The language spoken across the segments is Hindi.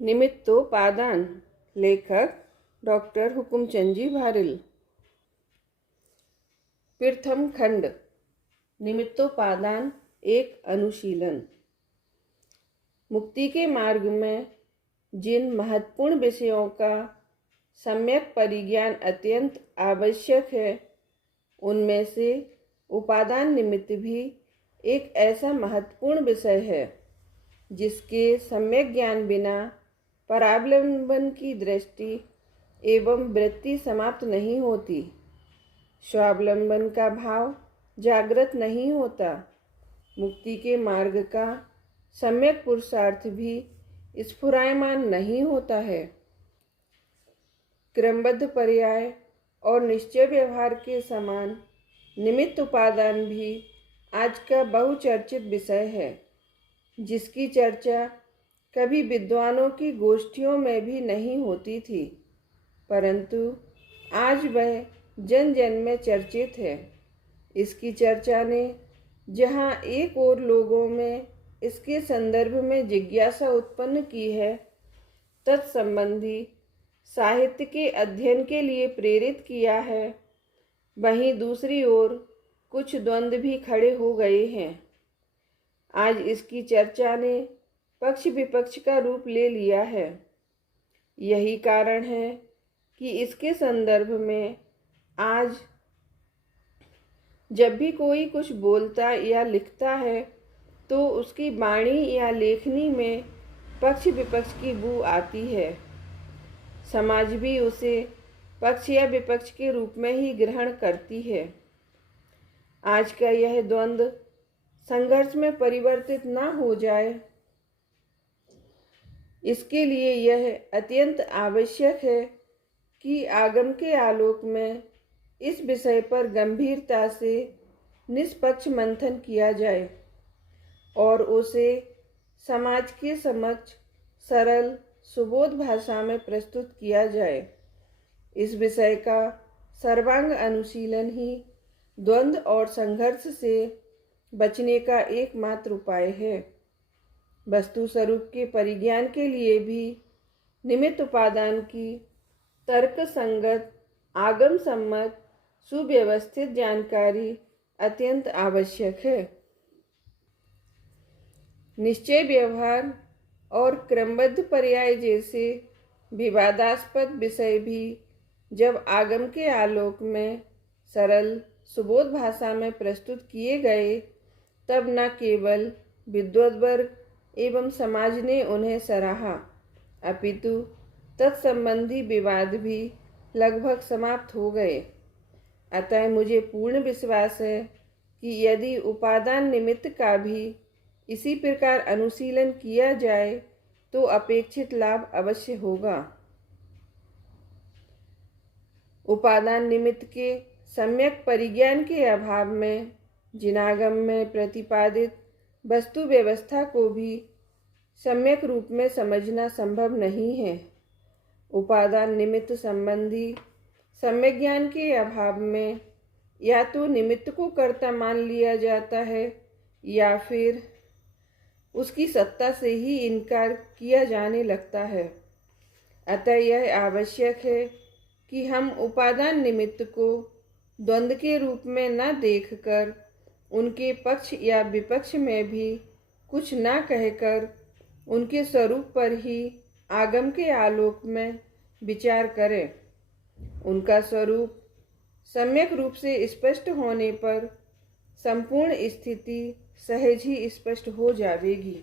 निमित्तोपादान। लेखक डॉक्टर हुकुमचंद जी भारिल। प्रथम खंड। निमित्तोपादान एक अनुशीलन। मुक्ति के मार्ग में जिन महत्वपूर्ण विषयों का सम्यक परिज्ञान अत्यंत आवश्यक है, उनमें से उपादान निमित्त भी एक ऐसा महत्वपूर्ण विषय है जिसके सम्यक ज्ञान बिना परावलंबन की दृष्टि एवं वृत्ति समाप्त नहीं होती, स्वावलंबन का भाव जागृत नहीं होता, मुक्ति के मार्ग का सम्यक पुरुषार्थ भी स्फुरायमान नहीं होता है। क्रमबद्ध पर्याय और निश्चय व्यवहार के समान निमित्त उपादान भी आज का बहुचर्चित विषय है, जिसकी चर्चा कभी विद्वानों की गोष्ठियों में भी नहीं होती थी, परंतु आज वह जन जन में चर्चित है। इसकी चर्चा ने जहाँ एक और लोगों में इसके संदर्भ में जिज्ञासा उत्पन्न की है, तत्संबंधी साहित्य के अध्ययन के लिए प्रेरित किया है, वहीं दूसरी ओर कुछ द्वंद्व भी खड़े हो गए हैं। आज इसकी चर्चा ने पक्ष विपक्ष का रूप ले लिया है। यही कारण है कि इसके संदर्भ में आज जब भी कोई कुछ बोलता या लिखता है तो उसकी वाणी या लेखनी में पक्ष विपक्ष की बू आती है। समाज भी उसे पक्ष या विपक्ष के रूप में ही ग्रहण करती है। आज का यह द्वंद्व संघर्ष में परिवर्तित न हो जाए, इसके लिए यह अत्यंत आवश्यक है कि आगम के आलोक में इस विषय पर गंभीरता से निष्पक्ष मंथन किया जाए और उसे समाज के समक्ष सरल सुबोध भाषा में प्रस्तुत किया जाए। इस विषय का सर्वांग अनुशीलन ही द्वंद्व और संघर्ष से बचने का एकमात्र उपाय है। वस्तु स्वरूप के परिज्ञान के लिए भी निमित्त उपादान की तर्क संगत आगम सम्मत सुव्यवस्थित जानकारी अत्यंत आवश्यक है। निश्चय व्यवहार और क्रमबद्ध पर्याय जैसे विवादास्पद विषय भी जब आगम के आलोक में सरल सुबोध भाषा में प्रस्तुत किए गए, तब न केवल विद्वत वर्ग एवं समाज ने उन्हें सराहा, अपितु तत्संबंधी विवाद भी लगभग समाप्त हो गए। अतः मुझे पूर्ण विश्वास है कि यदि उपादान निमित्त का भी इसी प्रकार अनुशीलन किया जाए तो अपेक्षित लाभ अवश्य होगा। उपादान निमित्त के सम्यक परिज्ञान के अभाव में जिनागम में प्रतिपादित वस्तु व्यवस्था को भी सम्यक रूप में समझना संभव नहीं है। उपादान निमित्त संबंधी सम्यक ज्ञान के अभाव में या तो निमित्त को कर्ता मान लिया जाता है या फिर उसकी सत्ता से ही इनकार किया जाने लगता है। अतः यह आवश्यक है कि हम उपादान निमित्त को द्वंद्व के रूप में न देखकर उनके पक्ष या विपक्ष में भी कुछ न कहकर उनके स्वरूप पर ही आगम के आलोक में विचार करें। उनका स्वरूप सम्यक रूप से स्पष्ट होने पर संपूर्ण स्थिति सहज ही स्पष्ट हो जाएगी।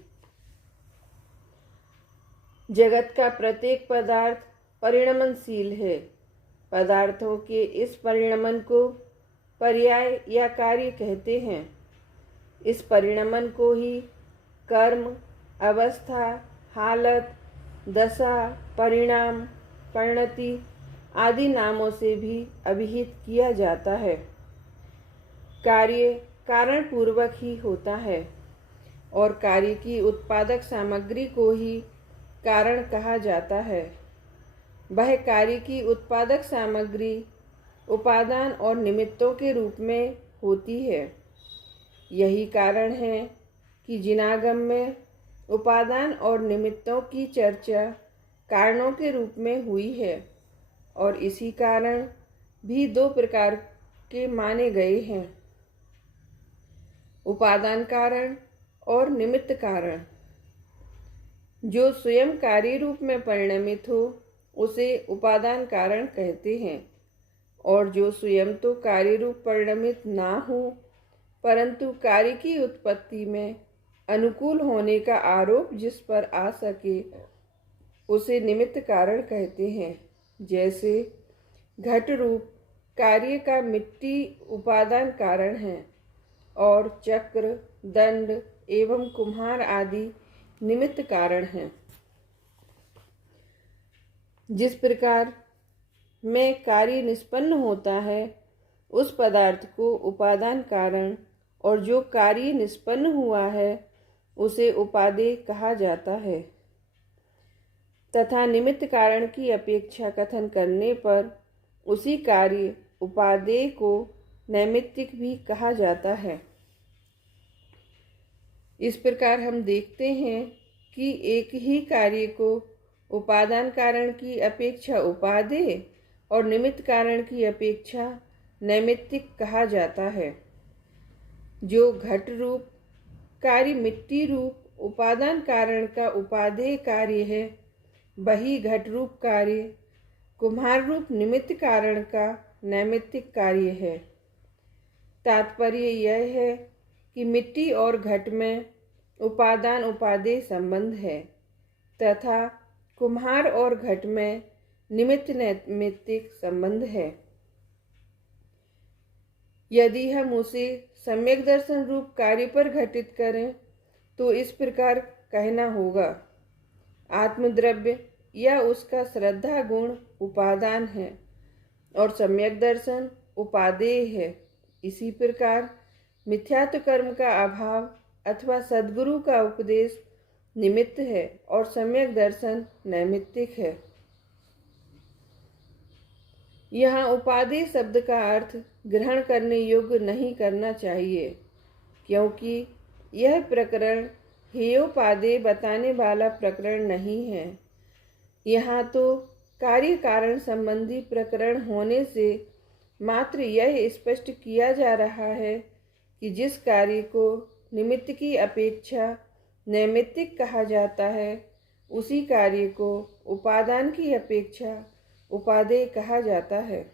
जगत का प्रत्येक पदार्थ परिणमनशील है। पदार्थों के इस परिणमन को पर्याय या कार्य कहते हैं। इस परिणमन को ही कर्म, अवस्था, हालत, दशा, परिणाम, परिणति आदि नामों से भी अभिहित किया जाता है। कार्य कारण पूर्वक ही होता है और कार्य की उत्पादक सामग्री को ही कारण कहा जाता है। वह कार्य की उत्पादक सामग्री उपादान और निमित्तों के रूप में होती है। यही कारण है कि जिनागम में उपादान और निमित्तों की चर्चा कारणों के रूप में हुई है और इसी कारण भी दो प्रकार के माने गए हैं, उपादान कारण और निमित्त कारण। जो स्वयं कार्य रूप में परिणमित हो उसे उपादान कारण कहते हैं, और जो स्वयं तो कार्य रूप परिणमित ना हो परंतु कार्य की उत्पत्ति में अनुकूल होने का आरोप जिस पर आ सके उसे निमित्त कारण कहते हैं। जैसे घट रूप कार्य का मिट्टी उपादान कारण है और चक्र, दंड एवं कुम्हार आदि निमित्त कारण हैं। जिस प्रकार में कार्य निष्पन्न होता है उस पदार्थ को उपादान कारण और जो कार्य निष्पन्न हुआ है उसे उपादेय कहा जाता है, तथा निमित्त कारण की अपेक्षा कथन करने पर उसी कार्य उपादेय को नैमित्तिक भी कहा जाता है। इस प्रकार हम देखते हैं कि एक ही कार्य को उपादान कारण की अपेक्षा उपादेय और निमित्त कारण की अपेक्षा नैमित्तिक कहा जाता है। जो घट रूप कार्य मिट्टी रूप उपादान कारण का उपादेय कार्य है, वही घट रूप कार्य कुम्हार रूप निमित्त कारण का नैमित्तिक कार्य है। तात्पर्य यह है कि मिट्टी और घट में उपादान उपादेय संबंध है तथा कुम्हार और घट में निमित्त नैमित्तिक संबंध है। यदि हम उसे सम्यक दर्शन रूप कार्य पर घटित करें तो इस प्रकार कहना होगा, आत्मद्रव्य या उसका श्रद्धा गुण उपादान है और सम्यक दर्शन उपादेय है। इसी प्रकार मिथ्यात्व कर्म का अभाव अथवा सद्गुरु का उपदेश निमित्त है और सम्यक दर्शन नैमित्तिक है। यहाँ उपादेय शब्द का अर्थ ग्रहण करने योग्य नहीं करना चाहिए, क्योंकि यह प्रकरण हेयोपादेय बताने वाला प्रकरण नहीं है। यहाँ तो कार्य कारण संबंधी प्रकरण होने से मात्र यह स्पष्ट किया जा रहा है कि जिस कार्य को निमित्त की अपेक्षा नैमित्तिक कहा जाता है उसी कार्य को उपादान की अपेक्षा उपादेय कहा जाता है।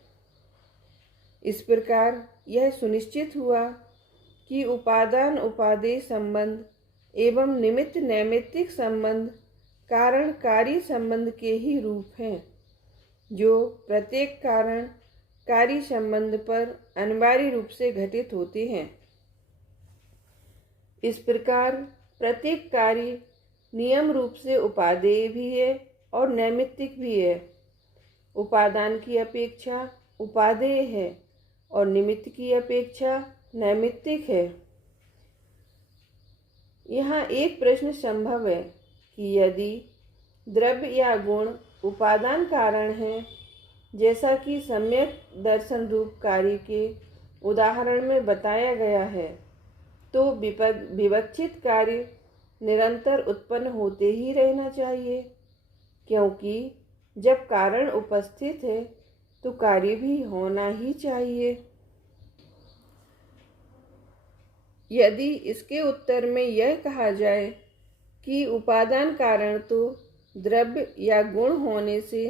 इस प्रकार यह सुनिश्चित हुआ कि उपादान उपादेय संबंध एवं निमित्त नैमित्तिक संबंध कारण कार्य संबंध के ही रूप हैं, जो प्रत्येक कारण कार्य संबंध पर अनिवार्य रूप से घटित होते हैं। इस प्रकार प्रत्येक कार्य नियम रूप से उपादेय भी है और नैमित्तिक भी है। उपादान की अपेक्षा उपादेय है और निमित्त की अपेक्षा नैमित्तिक है। यहाँ एक प्रश्न संभव है कि यदि द्रव्य या गुण उपादान कारण है, जैसा कि सम्यक दर्शन रूप कार्य के उदाहरण में बताया गया है, तो विवक्षित कार्य निरंतर उत्पन्न होते ही रहना चाहिए, क्योंकि जब कारण उपस्थित है तो कार्य भी होना ही चाहिए। यदि इसके उत्तर में यह कहा जाए कि उपादान कारण तो द्रव्य या गुण होने से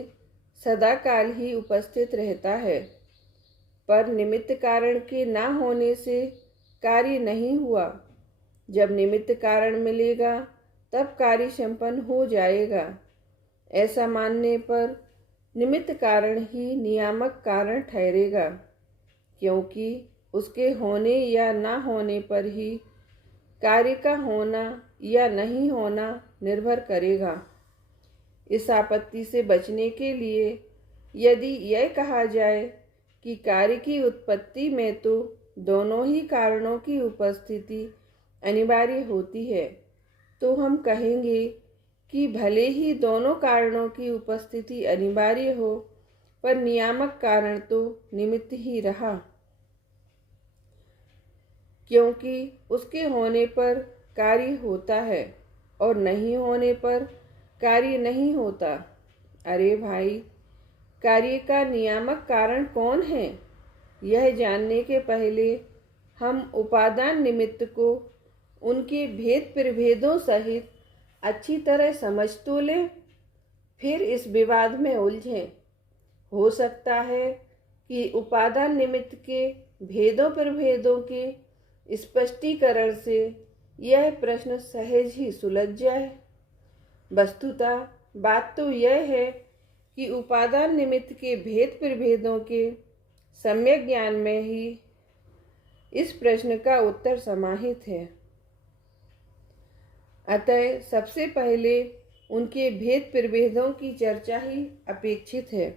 सदाकाल ही उपस्थित रहता है, पर निमित्त कारण के ना होने से कार्य नहीं हुआ, जब निमित्त कारण मिलेगा तब कार्य संपन्न हो जाएगा, ऐसा मानने पर निमित्त कारण ही नियामक कारण ठहरेगा, क्योंकि उसके होने या ना होने पर ही कार्य का होना या नहीं होना निर्भर करेगा। इस आपत्ति से बचने के लिए यदि यह कहा जाए कि कार्य की उत्पत्ति में तो दोनों ही कारणों की उपस्थिति अनिवार्य होती है, तो हम कहेंगे कि भले ही दोनों कारणों की उपस्थिति अनिवार्य हो, पर नियामक कारण तो निमित्त ही रहा, क्योंकि उसके होने पर कार्य होता है और नहीं होने पर कार्य नहीं होता। अरे भाई, कार्य का नियामक कारण कौन है? यह जानने के पहले हम उपादान निमित्त को उनके भेद प्रभेदों सहित अच्छी तरह समझ तो लें, फिर इस विवाद में उलझें। हो सकता है कि उपादान निमित्त के भेदों प्रभेदों के स्पष्टीकरण से यह प्रश्न सहज ही सुलझ जाए। वस्तुतः बात तो यह है कि उपादान निमित्त के भेद प्रभेदों के सम्यक ज्ञान में ही इस प्रश्न का उत्तर समाहित है। अतः सबसे पहले उनके भेद प्रभेदों की चर्चा ही अपेक्षित है।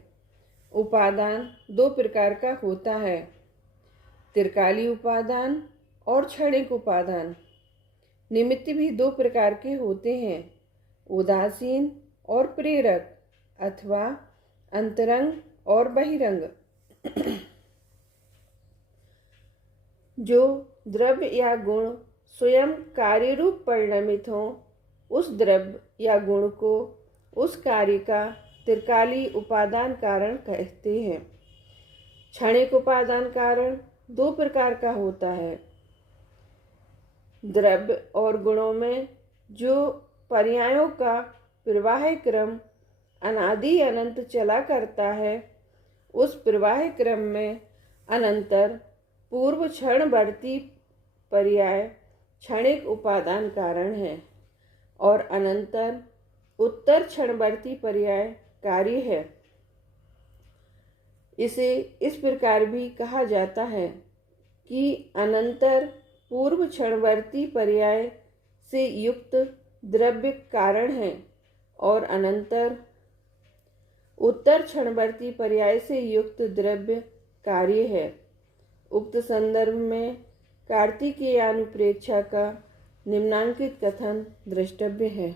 उपादान दो प्रकार का होता है, त्रिकाली उपादान और क्षणिक उपादान। निमित्त भी दो प्रकार के होते हैं, उदासीन और प्रेरक अथवा अंतरंग और बहिरंग। जो द्रव्य या गुण स्वयं कार्य रूप परिणमित हो, उस द्रव्य या गुण को उस कार्य का त्रिकाली उपादान कारण कहते हैं। क्षणिक उपादान कारण दो प्रकार का होता है, द्रव्य और गुणों में जो पर्यायों का प्रवाह क्रम अनादि अनंत चला करता है, उस प्रवाह क्रम में अनंतर पूर्व क्षणवर्ती पर्याय क्षणिक उपादान कारण है और अनंतर उत्तर क्षणवर्ती पर्याय कार्य है। इसे इस प्रकार भी कहा जाता है कि अनंतर पूर्व क्षणवर्ती पर्याय से युक्त द्रव्य कारण है और अनंतर उत्तर क्षणवर्ती पर्याय से युक्त द्रव्य कार्य है। उक्त संदर्भ में कार्तिकेयानुप्रेक्षा का निम्नांकित कथन द्रष्टव्य है।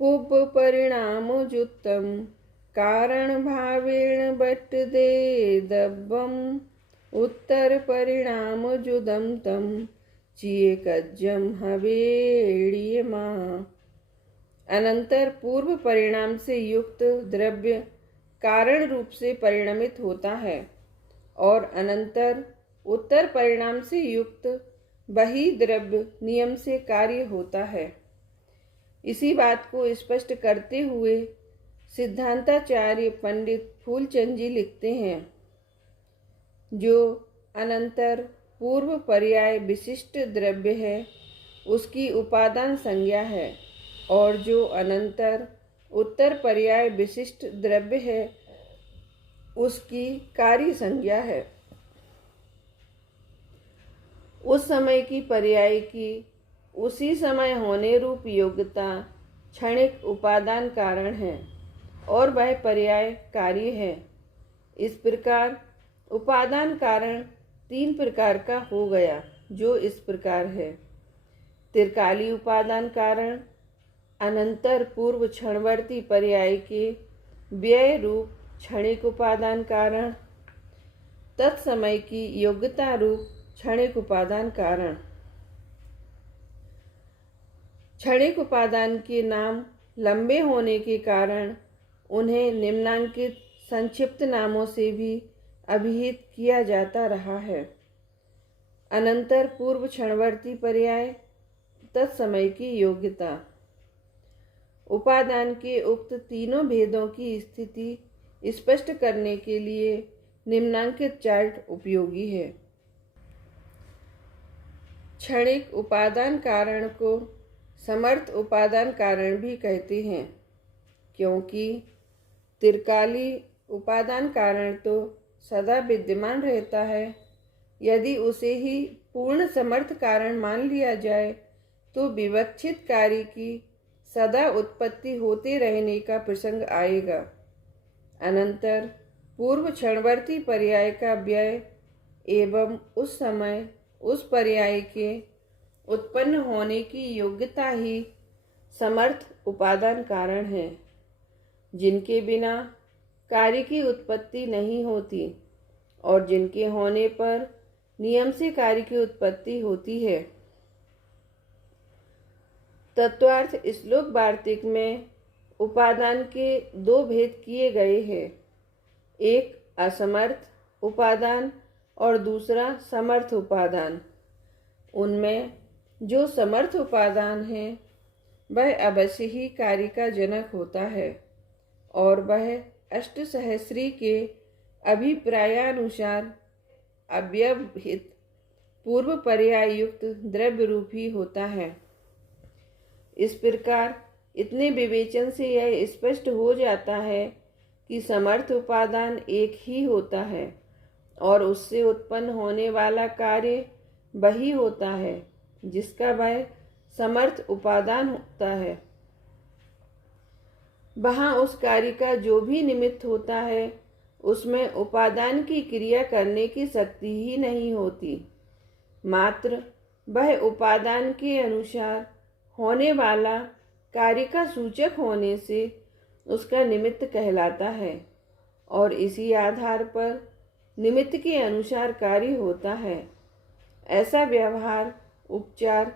पूर्व परिणामोजुक्तं कारण भावेण बट्टदे दब्बम उत्तर परिणामोजुदं तं चियेकज्जम हवेड़ियमा। अनंतर पूर्व परिणाम से युक्त द्रव्य कारण रूप से परिणमित होता है और अनंतर उत्तर परिणाम से युक्त वही द्रव्य नियम से कार्य होता है। इसी बात को स्पष्ट करते हुए सिद्धांताचार्य पंडित फूलचंद जी लिखते हैं, जो अनंतर पूर्व पर्याय विशिष्ट द्रव्य है उसकी उपादान संज्ञा है और जो अनंतर उत्तर पर्याय विशिष्ट द्रव्य है उसकी कार्य संज्ञा है। उस समय की पर्याय की उसी समय होने रूप योग्यता क्षणिक उपादान कारण है और वह पर्याय कार्य है। इस प्रकार उपादान कारण तीन प्रकार का हो गया, जो इस प्रकार है। त्रिकाली उपादान कारण अनंतर पूर्व क्षणवर्ती पर्याय के व्यय रूप क्षणिक उपादान कारण, तत्समय की योग्यता रूप क्षणिक उपादान कारण। क्षणिक उपादान के नाम लंबे होने के कारण उन्हें निम्नांकित संक्षिप्त नामों से भी अभिहित किया जाता रहा है। अनंतर पूर्व क्षणवर्ती पर्याय, तत्समय की योग्यता। उपादान के उक्त तीनों भेदों की स्थिति स्पष्ट करने के लिए निम्नांकित चार्ट उपयोगी है। क्षणिक उपादान कारण को समर्थ उपादान कारण भी कहते हैं, क्योंकि त्रिकाली उपादान कारण तो सदा विद्यमान रहता है। यदि उसे ही पूर्ण समर्थ कारण मान लिया जाए तो विवक्षित कार्य की सदा उत्पत्ति होते रहने का प्रसंग आएगा। अनंतर पूर्व क्षणवर्ती पर्याय का व्यय एवं उस समय उस पर्याय के उत्पन्न होने की योग्यता ही समर्थ उपादान कारण है, जिनके बिना कार्य की उत्पत्ति नहीं होती और जिनके होने पर नियम से कार्य की उत्पत्ति होती है। तत्वार्थ श्लोक वार्तिक में उपादान के दो भेद किए गए हैं, एक असमर्थ उपादान और दूसरा समर्थ उपादान। उनमें जो समर्थ उपादान है वह अवश्य ही कार्य का जनक होता है और वह अष्टसहस्री के अभिप्रायानुसार अव्यवहित पूर्व पर्याय युक्त द्रव्य रूपी होता है। इस प्रकार इतने विवेचन से यह स्पष्ट हो जाता है कि समर्थ उपादान एक ही होता है और उससे उत्पन्न होने वाला कार्य वही होता है जिसका वह समर्थ उपादान होता है। वहाँ उस कार्य का जो भी निमित्त होता है उसमें उपादान की क्रिया करने की शक्ति ही नहीं होती, मात्र वह उपादान के अनुसार होने वाला कार्य का सूचक होने से उसका निमित्त कहलाता है और इसी आधार पर निमित्त के अनुसार कार्य होता है। ऐसा व्यवहार उपचार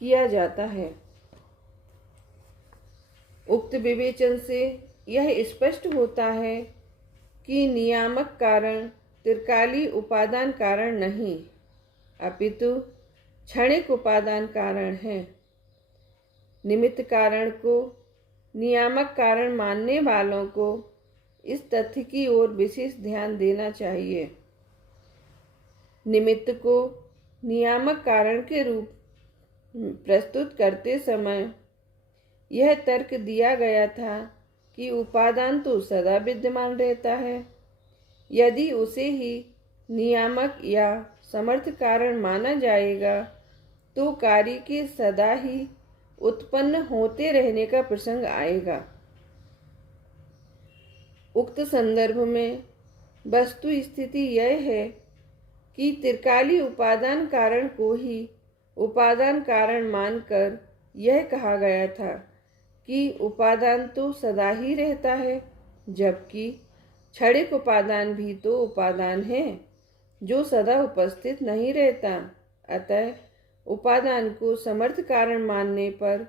किया जाता है। उक्त विवेचन से यह स्पष्ट होता है कि नियामक कारण त्रिकाली उपादान कारण नहीं अपितु क्षणिक उपादान कारण है। निमित्त कारण को नियामक कारण मानने वालों को इस तथ्य की ओर विशेष ध्यान देना चाहिए। निमित्त को नियामक कारण के रूप प्रस्तुत करते समय यह तर्क दिया गया था कि उपादान तो सदा विद्यमान रहता है। यदि उसे ही नियामक या समर्थ कारण माना जाएगा तो कार्य के सदा ही उत्पन्न होते रहने का प्रसंग आएगा। उक्त संदर्भ में वस्तु स्थिति यह है कि त्रिकाली उपादान कारण को ही उपादान कारण मानकर यह कहा गया था कि उपादान तो सदा ही रहता है, जबकि क्षणिक उपादान भी तो उपादान है जो सदा उपस्थित नहीं रहता। अतः उपादान को समर्थ कारण मानने पर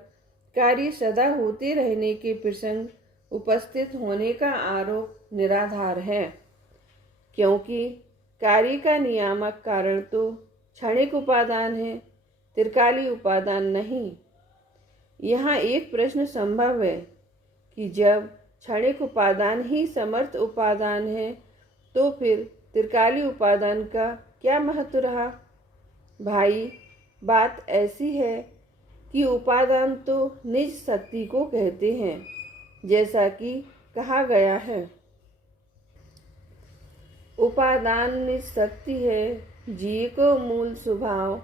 कार्य सदा होते रहने के प्रसंग उपस्थित होने का आरोप निराधार है, क्योंकि कार्य का नियामक कारण तो क्षणिक उपादान है, त्रिकाली उपादान नहीं। यहाँ एक प्रश्न संभव है कि जब क्षणिक उपादान ही समर्थ उपादान है तो फिर त्रिकाली उपादान का क्या महत्व रहा? भाई, बात ऐसी है कि उपादान तो निज शक्ति को कहते हैं, जैसा कि कहा गया है, उपादान निज शक्ति है, जी को मूल स्वभाव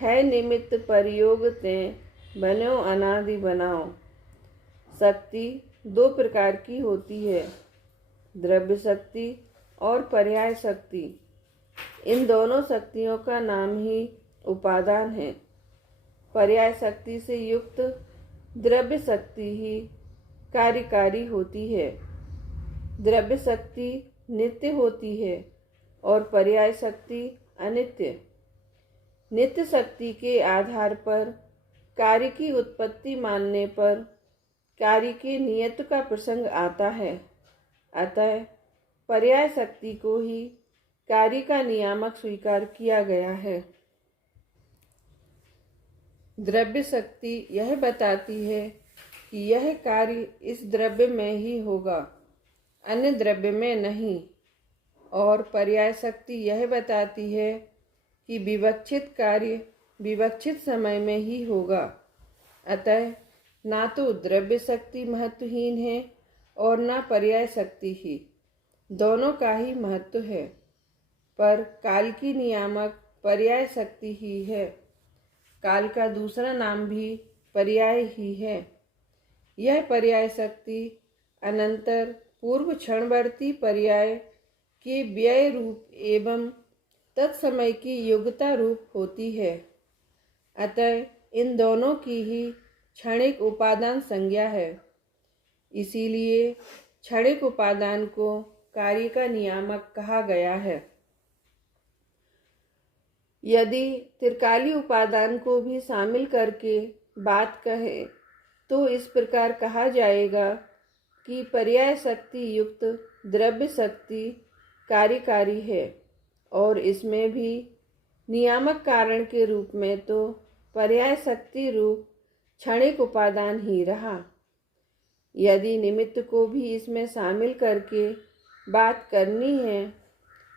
है, निमित्त प्रयोग ते बनो अनादि बनाओ। शक्ति दो प्रकार की होती है, द्रव्य शक्ति और पर्याय शक्ति। इन दोनों शक्तियों का नाम ही उपादान है। पर्याय शक्ति से युक्त द्रव्य शक्ति ही कार्यकारी होती है। द्रव्य शक्ति नित्य होती है और पर्याय शक्ति अनित्य। नित्य शक्ति के आधार पर कार्य की उत्पत्ति मानने पर कार्य के नियत का प्रसंग आता है। अतः पर्याय शक्ति को ही कार्य का नियामक स्वीकार किया गया है। द्रव्य शक्ति यह बताती है कि यह कार्य इस द्रव्य में ही होगा, अन्य द्रव्य में नहीं, और पर्याय शक्ति यह बताती है कि विवक्षित कार्य विवक्षित समय में ही होगा। अतः ना तो द्रव्य शक्ति महत्वहीन है और ना पर्याय शक्ति ही, दोनों का ही महत्व है, पर काल की नियामक पर्याय शक्ति ही है। काल का दूसरा नाम भी पर्याय ही है। यह पर्याय शक्ति अनंतर पूर्व क्षणवर्ती पर्याय के व्यय रूप एवं तत्समय की योग्यता रूप होती है। अतः इन दोनों की ही क्षणिक उपादान संज्ञा है। इसीलिए क्षणिक उपादान को कार्य का नियामक कहा गया है। यदि त्रिकाली उपादान को भी शामिल करके बात कहे तो इस प्रकार कहा जाएगा कि पर्याय शक्ति युक्त द्रव्य शक्ति कार्यकारी है और इसमें भी नियामक कारण के रूप में तो पर्याय शक्ति रूप क्षणिक उपादान ही रहा। यदि निमित्त को भी इसमें शामिल करके बात करनी है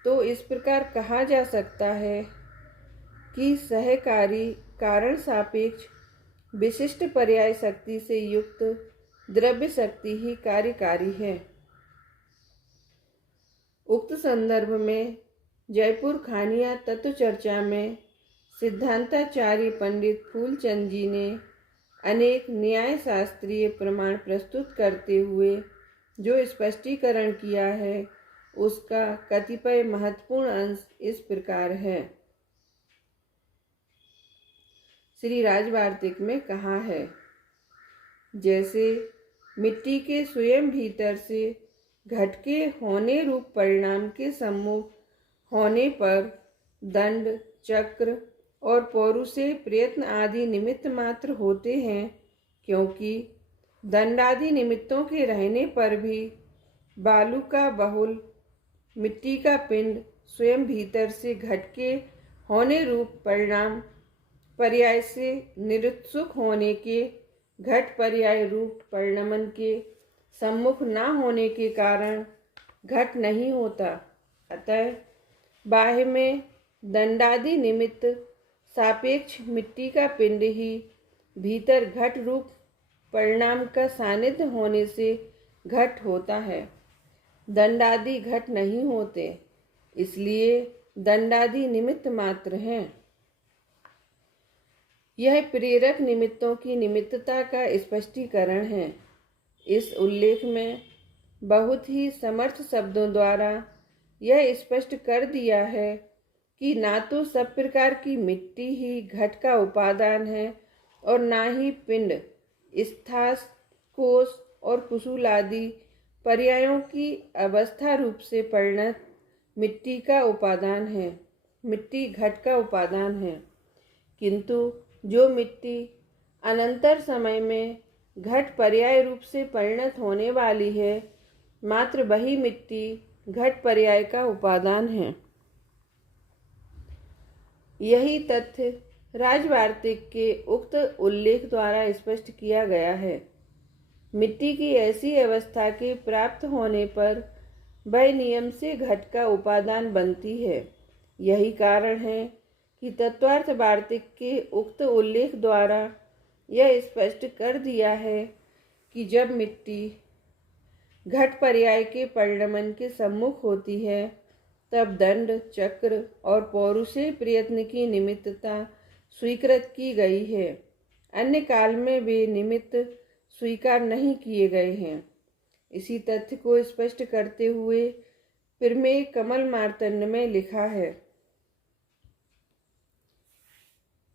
तो इस प्रकार कहा जा सकता है कि सहकारी कारण सापेक्ष विशिष्ट पर्याय शक्ति से युक्त द्रव्य शक्ति ही कार्यकारी है। उक्त संदर्भ में जयपुर खानिया तत्व चर्चा में सिद्धांताचार्य पंडित फूलचंद जी ने अनेक न्याय शास्त्रीय प्रमाण प्रस्तुत करते हुए जो स्पष्टीकरण किया है उसका कतिपय महत्वपूर्ण अंश इस प्रकार है। श्री राजवार्तिक में कहा है, जैसे मिट्टी के स्वयं भीतर से घट के होने रूप परिणाम के सम्मुख होने पर दंड, चक्र और पौरुषेय प्रयत्न आदि निमित्त मात्र होते हैं, क्योंकि दंडादि निमित्तों के रहने पर भी बालू का बहुल, मिट्टी का पिंड स्वयं भीतर से घट के होने रूप परिणाम पर्याय से निरुत्सुक होने के घट पर्याय रूप परिणमन के सम्मुख न होने के कारण घट नहीं होता। अतः बाह्य में दंडादि निमित्त सापेक्ष मिट्टी का पिंड ही भीतर घट रूप परिणाम का सानिध्य होने से घट होता है। दंडादि घट नहीं होते, इसलिए दंडादि निमित्त मात्र हैं। यह प्रेरक निमित्तों की निमित्तता का स्पष्टीकरण है। इस उल्लेख में बहुत ही समर्थ शब्दों द्वारा यह स्पष्ट कर दिया है कि ना तो सब प्रकार की मिट्टी ही घट का उपादान है और ना ही पिंड, स्थास, कोष और कुसूल आदि पर्यायों की अवस्था रूप से परिणत मिट्टी का उपादान है। मिट्टी घट का उपादान है, किंतु जो मिट्टी अनंतर समय में घट पर्याय रूप से परिणत होने वाली है, मात्र वही मिट्टी घट पर्याय का उपादान है। यही तथ्य राजवार्तिक के उक्त उल्लेख द्वारा स्पष्ट किया गया है। मिट्टी की ऐसी अवस्था के प्राप्त होने पर वह नियम से घट का उपादान बनती है। यही कारण है कि तत्वार्थ वार्तिक के उक्त उल्लेख द्वारा यह स्पष्ट कर दिया है कि जब मिट्टी घट पर्याय के परिणमन के सम्मुख होती है, तब दंड, चक्र और पौरुषेय प्रयत्न की निमित्तता स्वीकृत की गई है। अन्य काल में वे निमित्त स्वीकार नहीं किए गए हैं। इसी तथ्य को स्पष्ट करते हुए प्रमेय कमल मार्तंड में लिखा है,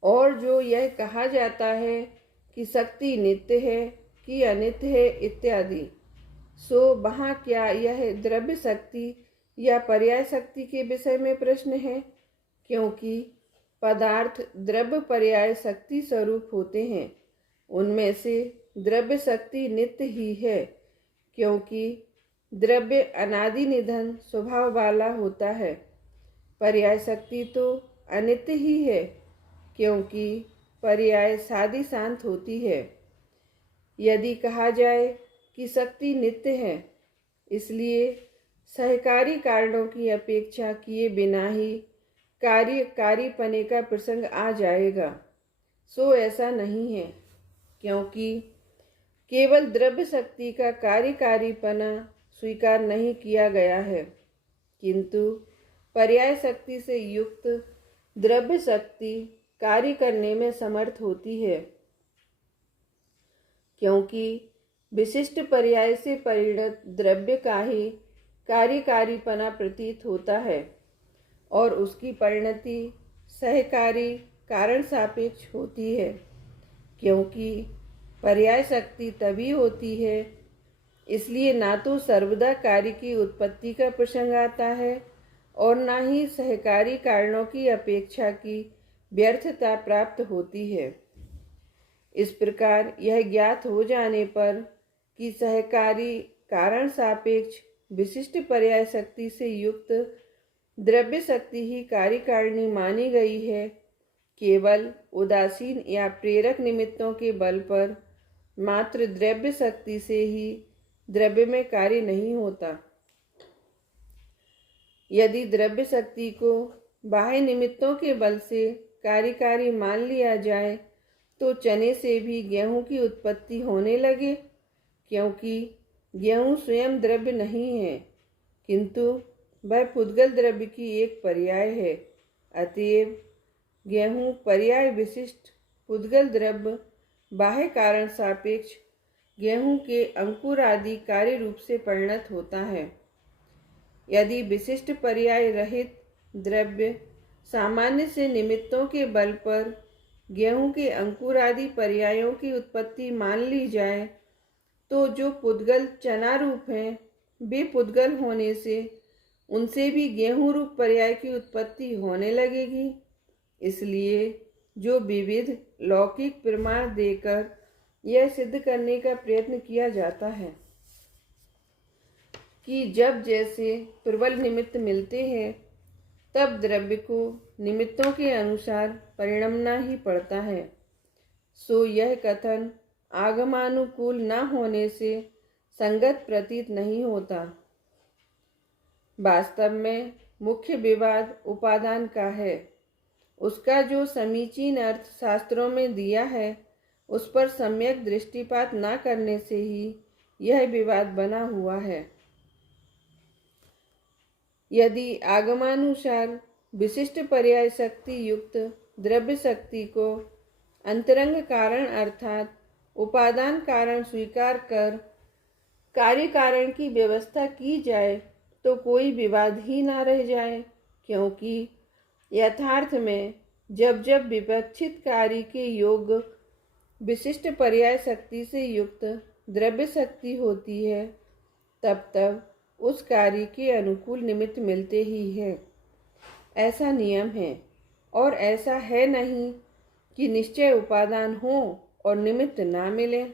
और जो यह कहा जाता है कि शक्ति नित्य है कि अनित्य है इत्यादि, सो वहाँ क्या यह द्रव्य शक्ति या पर्याय शक्ति के विषय में प्रश्न है, क्योंकि पदार्थ द्रव्य पर्याय शक्ति स्वरूप होते हैं। उनमें से द्रव्य शक्ति नित्य ही है, क्योंकि द्रव्य अनादि निधन स्वभाव वाला होता है। पर्याय शक्ति तो अनित्य ही है, क्योंकि पर्याय सादी शांत होती है। यदि कहा जाए कि शक्ति नित्य है, इसलिए सहकारी कारणों की अपेक्षा किए बिना ही कार्यकारीपने का प्रसंग आ जाएगा, सो ऐसा नहीं है, क्योंकि केवल द्रव्य शक्ति का कार्यकारीपना स्वीकार नहीं किया गया है, किंतु पर्याय शक्ति से युक्त द्रव्य शक्ति कार्य करने में समर्थ होती है, क्योंकि विशिष्ट पर्याय से परिणत द्रव्य का ही कार्यकारीपना प्रतीत होता है और उसकी परिणति सहकारी कारण सापेक्ष होती है, क्योंकि पर्याय शक्ति तभी होती है, इसलिए ना तो सर्वदा कार्य की उत्पत्ति का प्रसंग आता है और ना ही सहकारी कारणों की अपेक्षा की व्यर्थता प्राप्त होती है। इस प्रकार यह ज्ञात हो जाने पर कि सहकारी कारण सापेक्ष विशिष्ट पर्याय शक्ति से युक्त द्रव्य शक्ति ही कार्यकारिणी मानी गई है। केवल उदासीन या प्रेरक निमित्तों के बल पर मात्र द्रव्य शक्ति से ही द्रव्य में कार्य नहीं होता। यदि द्रव्य शक्ति को बाह्य निमित्तों के बल से कार्यकारी मान लिया जाए तो चने से भी गेहूं की उत्पत्ति होने लगे, क्योंकि गेहूं स्वयं द्रव्य नहीं है, किंतु वह पुद्गल द्रव्य की एक पर्याय है। अतएव गेहूं पर्याय विशिष्ट पुद्गल द्रव्य बाह्य कारण सापेक्ष गेहूं के अंकुर आदि कार्य रूप से परिणत होता है। यदि विशिष्ट पर्याय रहित द्रव्य सामान्य से निमित्तों के बल पर गेहूं के अंकुर आदि पर्यायों की उत्पत्ति मान ली जाए तो जो पुद्गल चना रूप हैं वे पुद्गल होने से उनसे भी गेहूं रूप पर्याय की उत्पत्ति होने लगेगी। इसलिए जो विविध लौकिक प्रमाण देकर यह सिद्ध करने का प्रयत्न किया जाता है कि जब जैसे प्रबल निमित्त मिलते हैं तब द्रव्य को निमित्तों के अनुसार परिणमना ही पड़ता है, सो यह कथन आगमानुकूल न होने से संगत प्रतीत नहीं होता। वास्तव में मुख्य विवाद उपादान का है। उसका जो समीचीन अर्थ शास्त्रों में दिया है उस पर सम्यक दृष्टिपात न करने से ही यह विवाद बना हुआ है। यदि आगमानुसार विशिष्ट पर्याय शक्ति युक्त द्रव्य शक्ति को अंतरंग कारण अर्थात उपादान कारण स्वीकार कर कार्य कारण की व्यवस्था की जाए तो कोई विवाद ही ना रह जाए, क्योंकि यथार्थ में जब जब विवक्षित कार्य के योग विशिष्ट पर्याय शक्ति से युक्त द्रव्य शक्ति होती है तब तब उस कार्य के अनुकूल निमित्त मिलते ही हैं। ऐसा नियम है, और ऐसा है नहीं कि निश्चय उपादान हो और निमित्त ना मिले।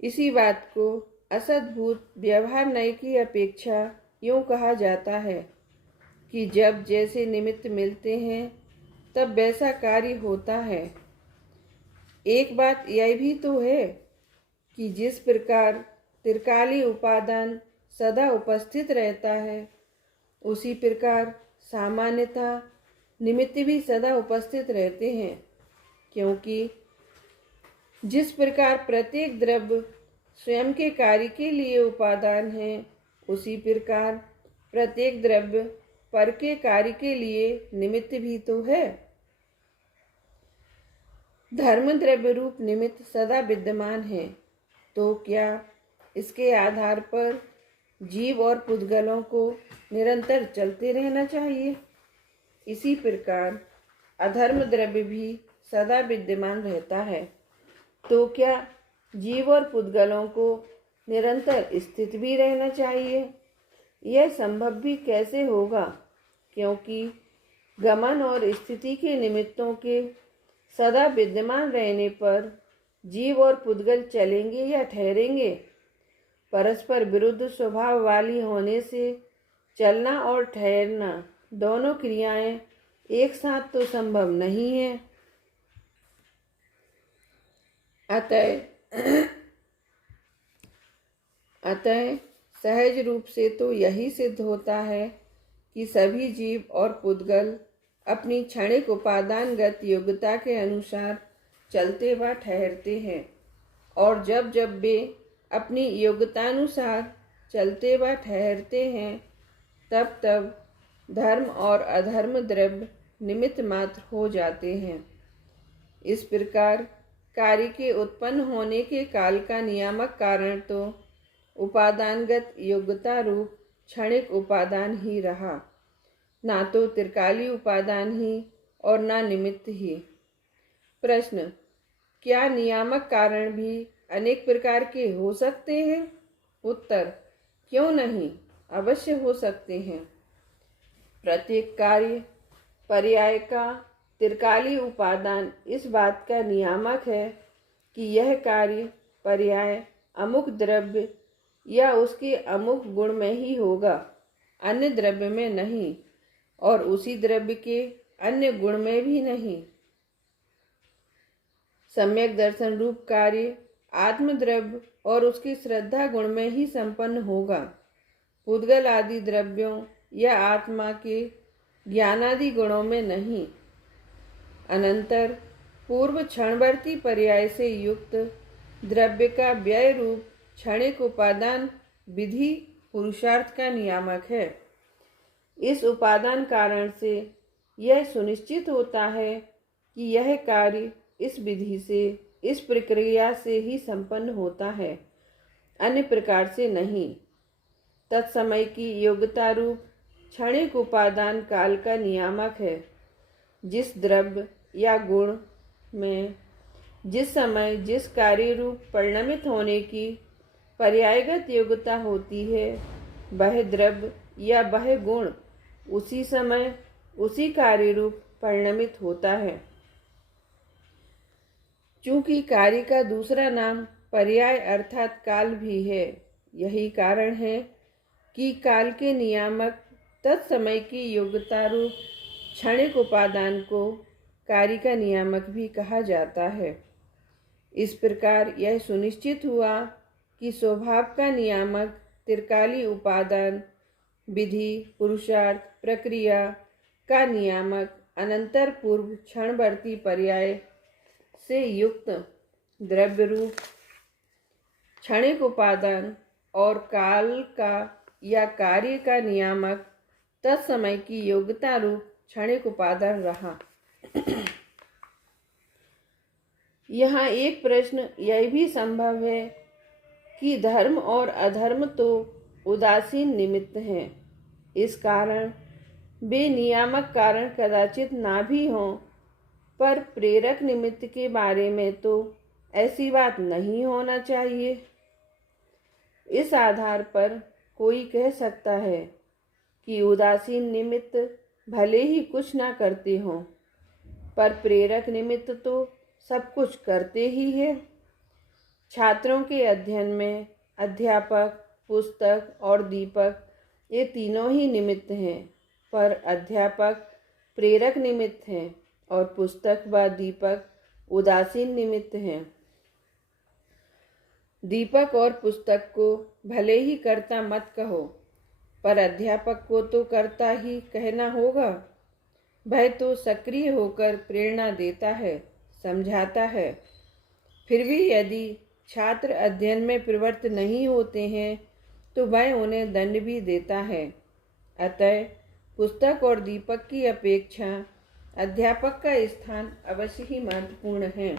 इसी बात को असद्भूत व्यवहार नय की अपेक्षा यूँ कहा जाता है कि जब जैसे निमित्त मिलते हैं तब वैसा कार्य होता है। एक बात यह भी तो है कि जिस प्रकार त्रिकाली उपादान सदा उपस्थित रहता है उसी प्रकार सामान्यतः निमित्त भी सदा उपस्थित रहते हैं, क्योंकि जिस प्रकार प्रत्येक द्रव्य स्वयं के कार्य के लिए उपादान है उसी प्रकार प्रत्येक द्रव्य पर के कार्य के लिए निमित्त भी तो है। धर्म द्रव्य रूप निमित्त सदा विद्यमान है, तो क्या इसके आधार पर जीव और पुद्गलों को निरंतर चलते रहना चाहिए? इसी प्रकार अधर्म द्रव्य भी सदा विद्यमान रहता है, तो क्या जीव और पुद्गलों को निरंतर स्थित भी रहना चाहिए? यह संभव भी कैसे होगा, क्योंकि गमन और स्थिति के निमित्तों के सदा विद्यमान रहने पर जीव और पुद्गल चलेंगे या ठहरेंगे। परस्पर विरुद्ध स्वभाव वाली होने से चलना और ठहरना दोनों क्रियाएं एक साथ तो संभव नहीं है। अतः सहज रूप से तो यही सिद्ध होता है कि सभी जीव और पुद्गल अपनी क्षणिक उपादानगत योग्यता के अनुसार चलते व ठहरते हैं, और जब जब वे अपनी योग्यतानुसार चलते व ठहरते हैं तब तब धर्म और अधर्म द्रव्य निमित्त मात्र हो जाते हैं। इस प्रकार कार्य के उत्पन्न होने के काल का नियामक कारण तो उपादानगत योग्यता रूप क्षणिक उपादान ही रहा, ना तो त्रिकाली उपादान ही और ना निमित्त ही। प्रश्न: क्या नियामक कारण भी अनेक प्रकार के हो सकते हैं? उत्तर: क्यों नहीं, अवश्य हो सकते हैं। प्रत्येक कार्य पर्याय का त्रिकाली उपादान इस बात का नियामक है कि यह कार्य पर्याय अमुक द्रव्य या उसके अमुक गुण में ही होगा, अन्य द्रव्य में नहीं, और उसी द्रव्य के अन्य गुण में भी नहीं। सम्यक दर्शन रूप कार्य आत्मद्रव्य और उसकी श्रद्धा गुण में ही संपन्न होगा, पुद्गल आदि द्रव्यों या आत्मा के ज्ञानादि गुणों में नहीं। अनंतर पूर्व क्षणवर्ती पर्याय से युक्त द्रव्य का व्यय रूप क्षणिक उपादान विधि पुरुषार्थ का नियामक है। इस उपादान कारण से यह सुनिश्चित होता है कि यह कार्य इस विधि से, इस प्रक्रिया से ही संपन्न होता है, अन्य प्रकार से नहीं। तत्समय की योग्यता रूप क्षणिक उपादान काल का नियामक है। जिस द्रव्य या गुण में जिस समय जिस कार्य रूप परिणमित होने की पर्यायगत योग्यता होती है, वह द्रव्य या वह गुण उसी समय उसी कार्य रूप परिणमित होता है। चूंकि कार्य का दूसरा नाम पर्याय अर्थात काल भी है, यही कारण है कि काल के नियामक तत्समय की योग्यता रूप क्षणिक उपादान को कार्य का नियामक भी कहा जाता है। इस प्रकार यह सुनिश्चित हुआ कि स्वभाव का नियामक त्रिकाली उपादान विधि पुरुषार्थ प्रक्रिया का नियामक अनंतर पूर्व क्षणवर्ती पर्याय से युक्त द्रव्य रूप क्षणिक उपादान और काल का या कार्य का नियामक तत्समय की योग्यता रूप क्षणिक उपादान रहा। यहाँ एक प्रश्न यह भी संभव है कि धर्म और अधर्म तो उदासीन निमित्त हैं, इस कारण वे नियामक कारण कदाचित ना भी हों, पर प्रेरक निमित्त के बारे में तो ऐसी बात नहीं होना चाहिए। इस आधार पर कोई कह सकता है कि उदासीन निमित्त भले ही कुछ ना करते हों, पर प्रेरक निमित्त तो सब कुछ करते ही है। छात्रों के अध्ययन में अध्यापक, पुस्तक और दीपक ये तीनों ही निमित्त हैं, पर अध्यापक प्रेरक निमित्त हैं और पुस्तक व दीपक उदासीन निमित्त हैं। दीपक और पुस्तक को भले ही कर्ता मत कहो, पर अध्यापक को तो कर्ता ही कहना होगा। वह तो सक्रिय होकर प्रेरणा देता है, समझाता है। फिर भी यदि छात्र अध्ययन में प्रवृत्त नहीं होते हैं तो वह उन्हें दंड भी देता है। अतः पुस्तक और दीपक की अपेक्षा अध्यापक का स्थान अवश्य ही महत्वपूर्ण है।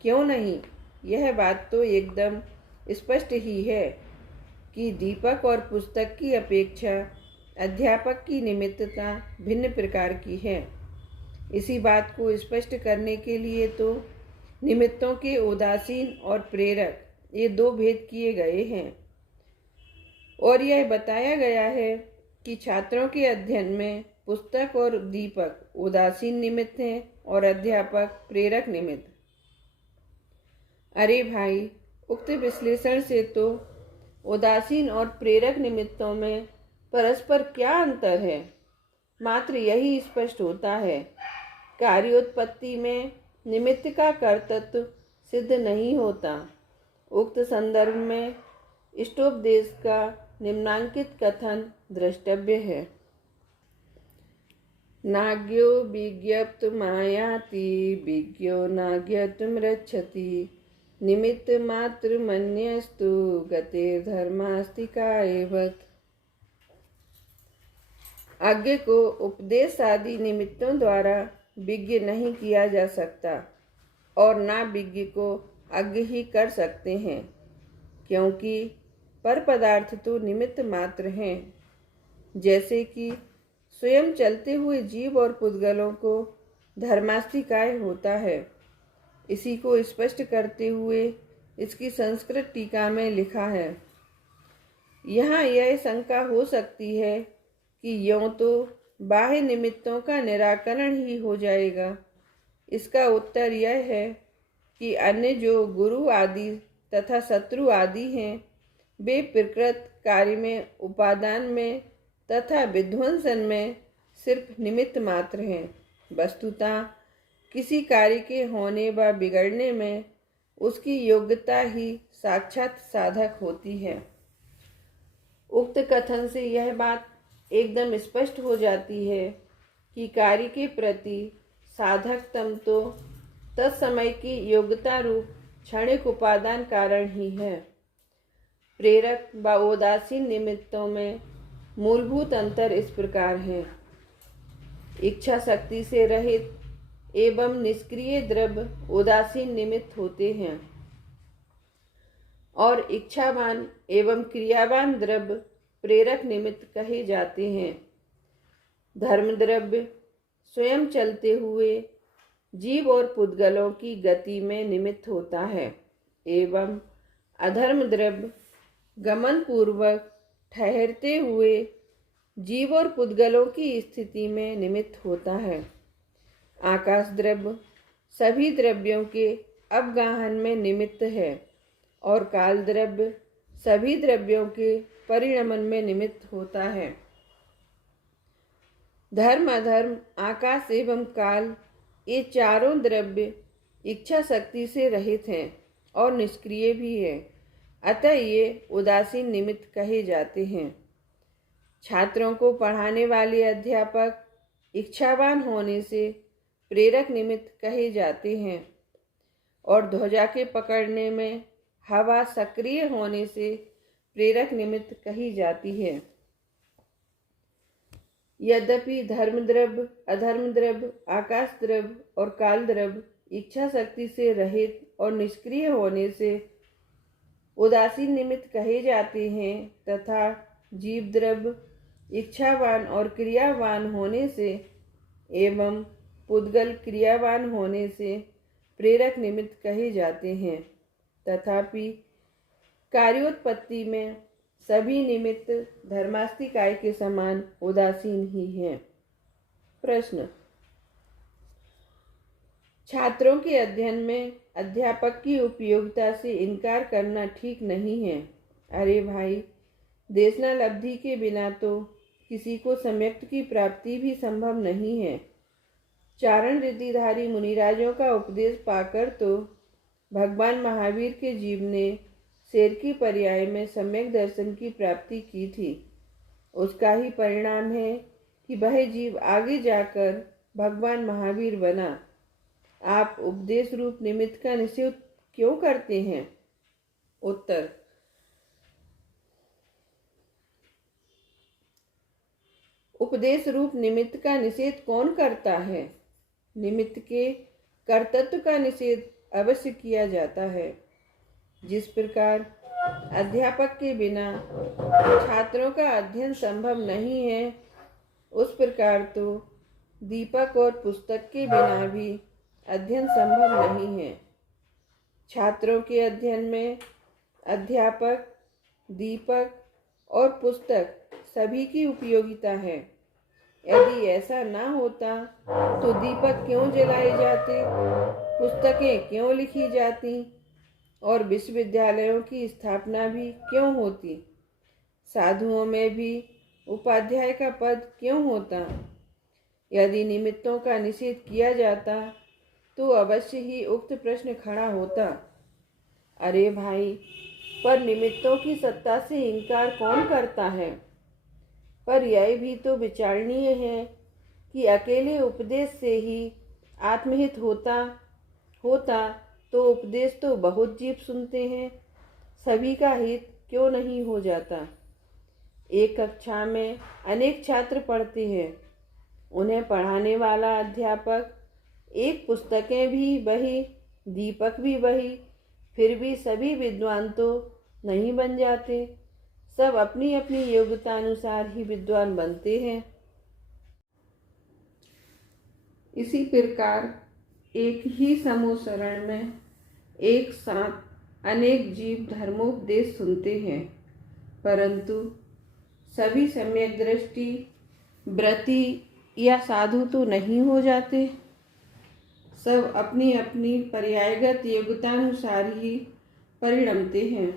क्यों नहीं, यह बात तो एकदम स्पष्ट ही है कि दीपक और पुस्तक की अपेक्षा अध्यापक की निमित्तता भिन्न प्रकार की है। इसी बात को स्पष्ट करने के लिए तो निमित्तों के उदासीन और प्रेरक ये दो भेद किए गए हैं, और यह बताया गया है कि छात्रों के अध्ययन में पुस्तक और दीपक उदासीन निमित्त हैं और अध्यापक प्रेरक निमित्त। अरे भाई, उक्त विश्लेषण से तो उदासीन और प्रेरक निमित्तों में परस्पर क्या अंतर है, मात्र यही स्पष्ट होता है। कार्योत्पत्ति में निमित्त का कर्तृत्व सिद्ध नहीं होता। उक्त संदर्भ में इष्टोपदेश का निम्नांकित कथन द्रष्टव्य है। नाज्ञो विज्ञप्तमायाति विज्ञो नाज्ञत्वमृच्छति निमित्त मात्र मन्यस्तु गतिर्धर्मास्ति कायवत्। आज्ञ को उपदेश आदि निमित्तों द्वारा विज्ञ नहीं किया जा सकता और ना विज्ञ को अज्ञ ही कर सकते हैं, क्योंकि पर पदार्थ तो निमित्त मात्र हैं। जैसे कि स्वयं चलते हुए जीव और पुद्गलों को धर्मास्तिकाय होता है। इसी को स्पष्ट करते हुए इसकी संस्कृत टीका में लिखा है। यहाँ यह शंका हो सकती है कि यों तो बाह्य निमित्तों का निराकरण ही हो जाएगा। इसका उत्तर यह है कि अन्य जो गुरु आदि तथा शत्रु आदि हैं, वे प्रकृत कार्य में, उपादान में तथा विध्वंसन में सिर्फ निमित्त मात्र हैं। वस्तुतः किसी कार्य के होने व बिगड़ने में उसकी योग्यता ही साक्षात साधक होती है। उक्त कथन से यह बात एकदम स्पष्ट हो जाती है कि कार्य के प्रति साधकतम तो तत्समय की योग्यता रूप क्षणिक उपादान कारण ही है। प्रेरक व उदासीन निमित्तों में मूलभूत अंतर इस प्रकार है। इच्छा शक्ति से रहित एवं निष्क्रिय द्रव्य उदासीन निमित्त होते हैं और इच्छावान एवं क्रियावान द्रव्य प्रेरक निमित्त कहे जाते हैं। धर्म द्रव्य स्वयं चलते हुए जीव और पुद्गलों की गति में निमित्त होता है एवं अधर्म द्रव्य गमन पूर्वक ठहरते हुए जीव और पुद्गलों की स्थिति में निमित्त होता है। आकाश द्रव्य सभी द्रव्यों के अवगाहन में निमित्त है और काल द्रव्य सभी द्रव्यों के परिणमन में निमित्त होता है। धर्म, अधर्म, आकाश एवं काल ये चारों द्रव्य इच्छा शक्ति से रहित हैं और निष्क्रिय भी हैं, अतः ये उदासीन निमित्त कहे जाते हैं। छात्रों को पढ़ाने वाले अध्यापक इच्छावान होने से प्रेरक निमित्त कहे जाते हैं और ध्वजा के पकड़ने में हवा सक्रिय होने से प्रेरक निमित्त कही जाती है। यद्यपि धर्म द्रव्य, अधर्म द्रव्य, आकाश द्रव्य और काल द्रव्य इच्छा शक्ति से रहित और निष्क्रिय होने से उदासीन निमित्त कहे जाते हैं तथा जीव द्रव्य इच्छावान और क्रियावान होने से एवं पुद्गल क्रियावान होने से प्रेरक निमित्त कहे जाते हैं, तथापि कार्योत्पत्ति में सभी निमित्त धर्मास्तिकाय के समान उदासीन ही हैं। प्रश्न: छात्रों के अध्ययन में अध्यापक की उपयोगिता से इनकार करना ठीक नहीं है। अरे भाई, देशनालब्धि के बिना तो किसी को सम्यक्त की प्राप्ति भी संभव नहीं है। चारण रिद्धिधारी मुनिराजों का उपदेश पाकर तो भगवान महावीर के जीव ने शेर की पर्याय में सम्यक दर्शन की प्राप्ति की थी। उसका ही परिणाम है कि वह जीव आगे जाकर भगवान महावीर बना। आप उपदेश रूप निमित्त का निषेध क्यों करते हैं? उत्तर: उपदेश रूप निमित्त का निषेध कौन करता है? निमित्त के कर्तृत्व का निषेध अवश्य किया जाता है। जिस प्रकार अध्यापक के बिना छात्रों का अध्ययन संभव नहीं है, उस प्रकार तो दीपक और पुस्तक के बिना भी अध्ययन संभव नहीं है। छात्रों के अध्ययन में अध्यापक, दीपक और पुस्तक सभी की उपयोगिता है। यदि ऐसा ना होता तो दीपक क्यों जलाए जाते, पुस्तकें क्यों लिखी जाती और विश्वविद्यालयों की स्थापना भी क्यों होती? साधुओं में भी उपाध्याय का पद क्यों होता? यदि निमित्तों का निषेध किया जाता तो अवश्य ही उक्त प्रश्न खड़ा होता। अरे भाई, पर निमित्तों की सत्ता से इनकार कौन करता है? पर यह भी तो विचारणीय है कि अकेले उपदेश से ही आत्महित होता तो उपदेश तो बहुत जीव सुनते हैं, सभी का हित क्यों नहीं हो जाता? एक कक्षा में अनेक छात्र पढ़ते हैं, उन्हें पढ़ाने वाला अध्यापक एक पुस्तकें भी वही, दीपक भी वही, फिर भी सभी विद्वान तो नहीं बन जाते। सब अपनी अपनी योग्यता अनुसार ही विद्वान बनते हैं। इसी प्रकार एक ही समूह शरण में एक साथ अनेक जीव धर्मोपदेश सुनते हैं, परंतु सभी सम्यक दृष्टि, व्रती या साधु तो नहीं हो जाते। सब अपनी अपनी पर्यायगत योग्यतानुसार ही परिणमते हैं।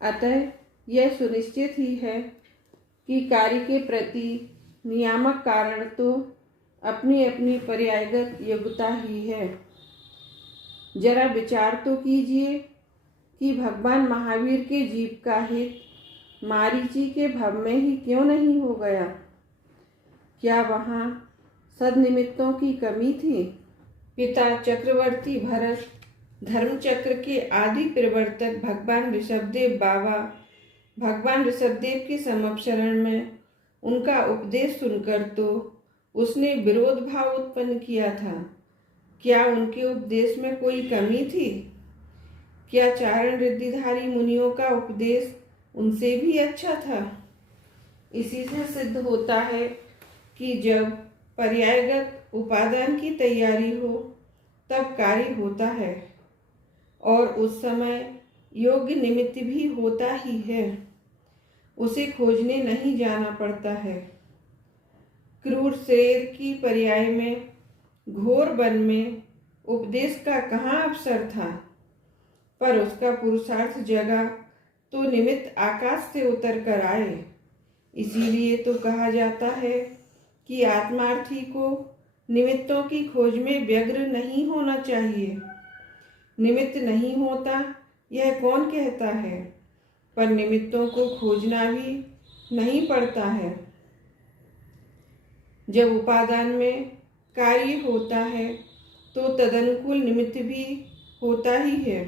अतः यह सुनिश्चित ही है कि कार्य के प्रति नियामक कारण तो अपनी अपनी पर्यायगत योग्यता ही है। जरा विचार तो कीजिए कि भगवान महावीर के जीव का हित मारीची के भव में ही क्यों नहीं हो गया? क्या वहाँ सदनिमित्तों की कमी थी? पिता चक्रवर्ती भरत, धर्मचक्र के आदि प्रवर्तक भगवान ऋषभदेव बाबा भगवान ऋषभदेव के समपशरण में उनका उपदेश सुनकर तो उसने विरोध भाव उत्पन्न किया था। क्या उनके उपदेश में कोई कमी थी? क्या चारण रिद्धिधारी मुनियों का उपदेश उनसे भी अच्छा था? इसी से सिद्ध होता है कि जब पर्यायगत उपादान की तैयारी हो तब कार्य होता है, और उस समय योग्य निमित्त भी होता ही है। उसे खोजने नहीं जाना पड़ता है। क्रूर शेर की पर्याय में घोर वन में उपदेश का कहाँ अवसर था? पर उसका पुरुषार्थ जगा तो निमित्त आकाश से उतर कर आए। इसीलिए तो कहा जाता है कि आत्मार्थी को निमित्तों की खोज में व्यग्र नहीं होना चाहिए। निमित्त नहीं होता यह कौन कहता है? पर निमित्तों को खोजना भी नहीं पड़ता है। जब उपादान में कार्य होता है तो तदनुकूल निमित्त भी होता ही है।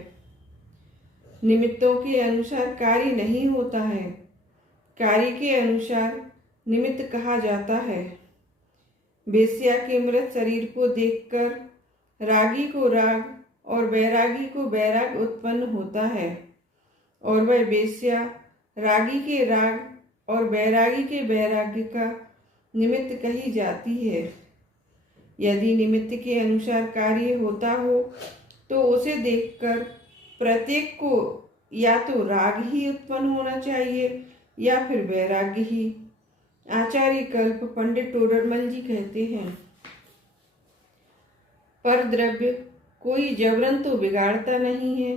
निमित्तों के अनुसार कार्य नहीं होता है, कार्य के अनुसार निमित्त कहा जाता है। वेश्या के मृत शरीर को देखकर रागी को राग और वैरागी को वैराग उत्पन्न होता है, और वह वेश्या रागी के राग और वैरागी के वैराग्य का निमित्त कही जाती है। यदि निमित्त के अनुसार कार्य होता हो तो उसे देखकर प्रत्येक को या तो राग ही उत्पन्न होना चाहिए या फिर वैराग्य ही। आचार्य कल्प पंडित टोडरमल जी कहते हैं, पर द्रव्य कोई जबरन तो बिगाड़ता नहीं है।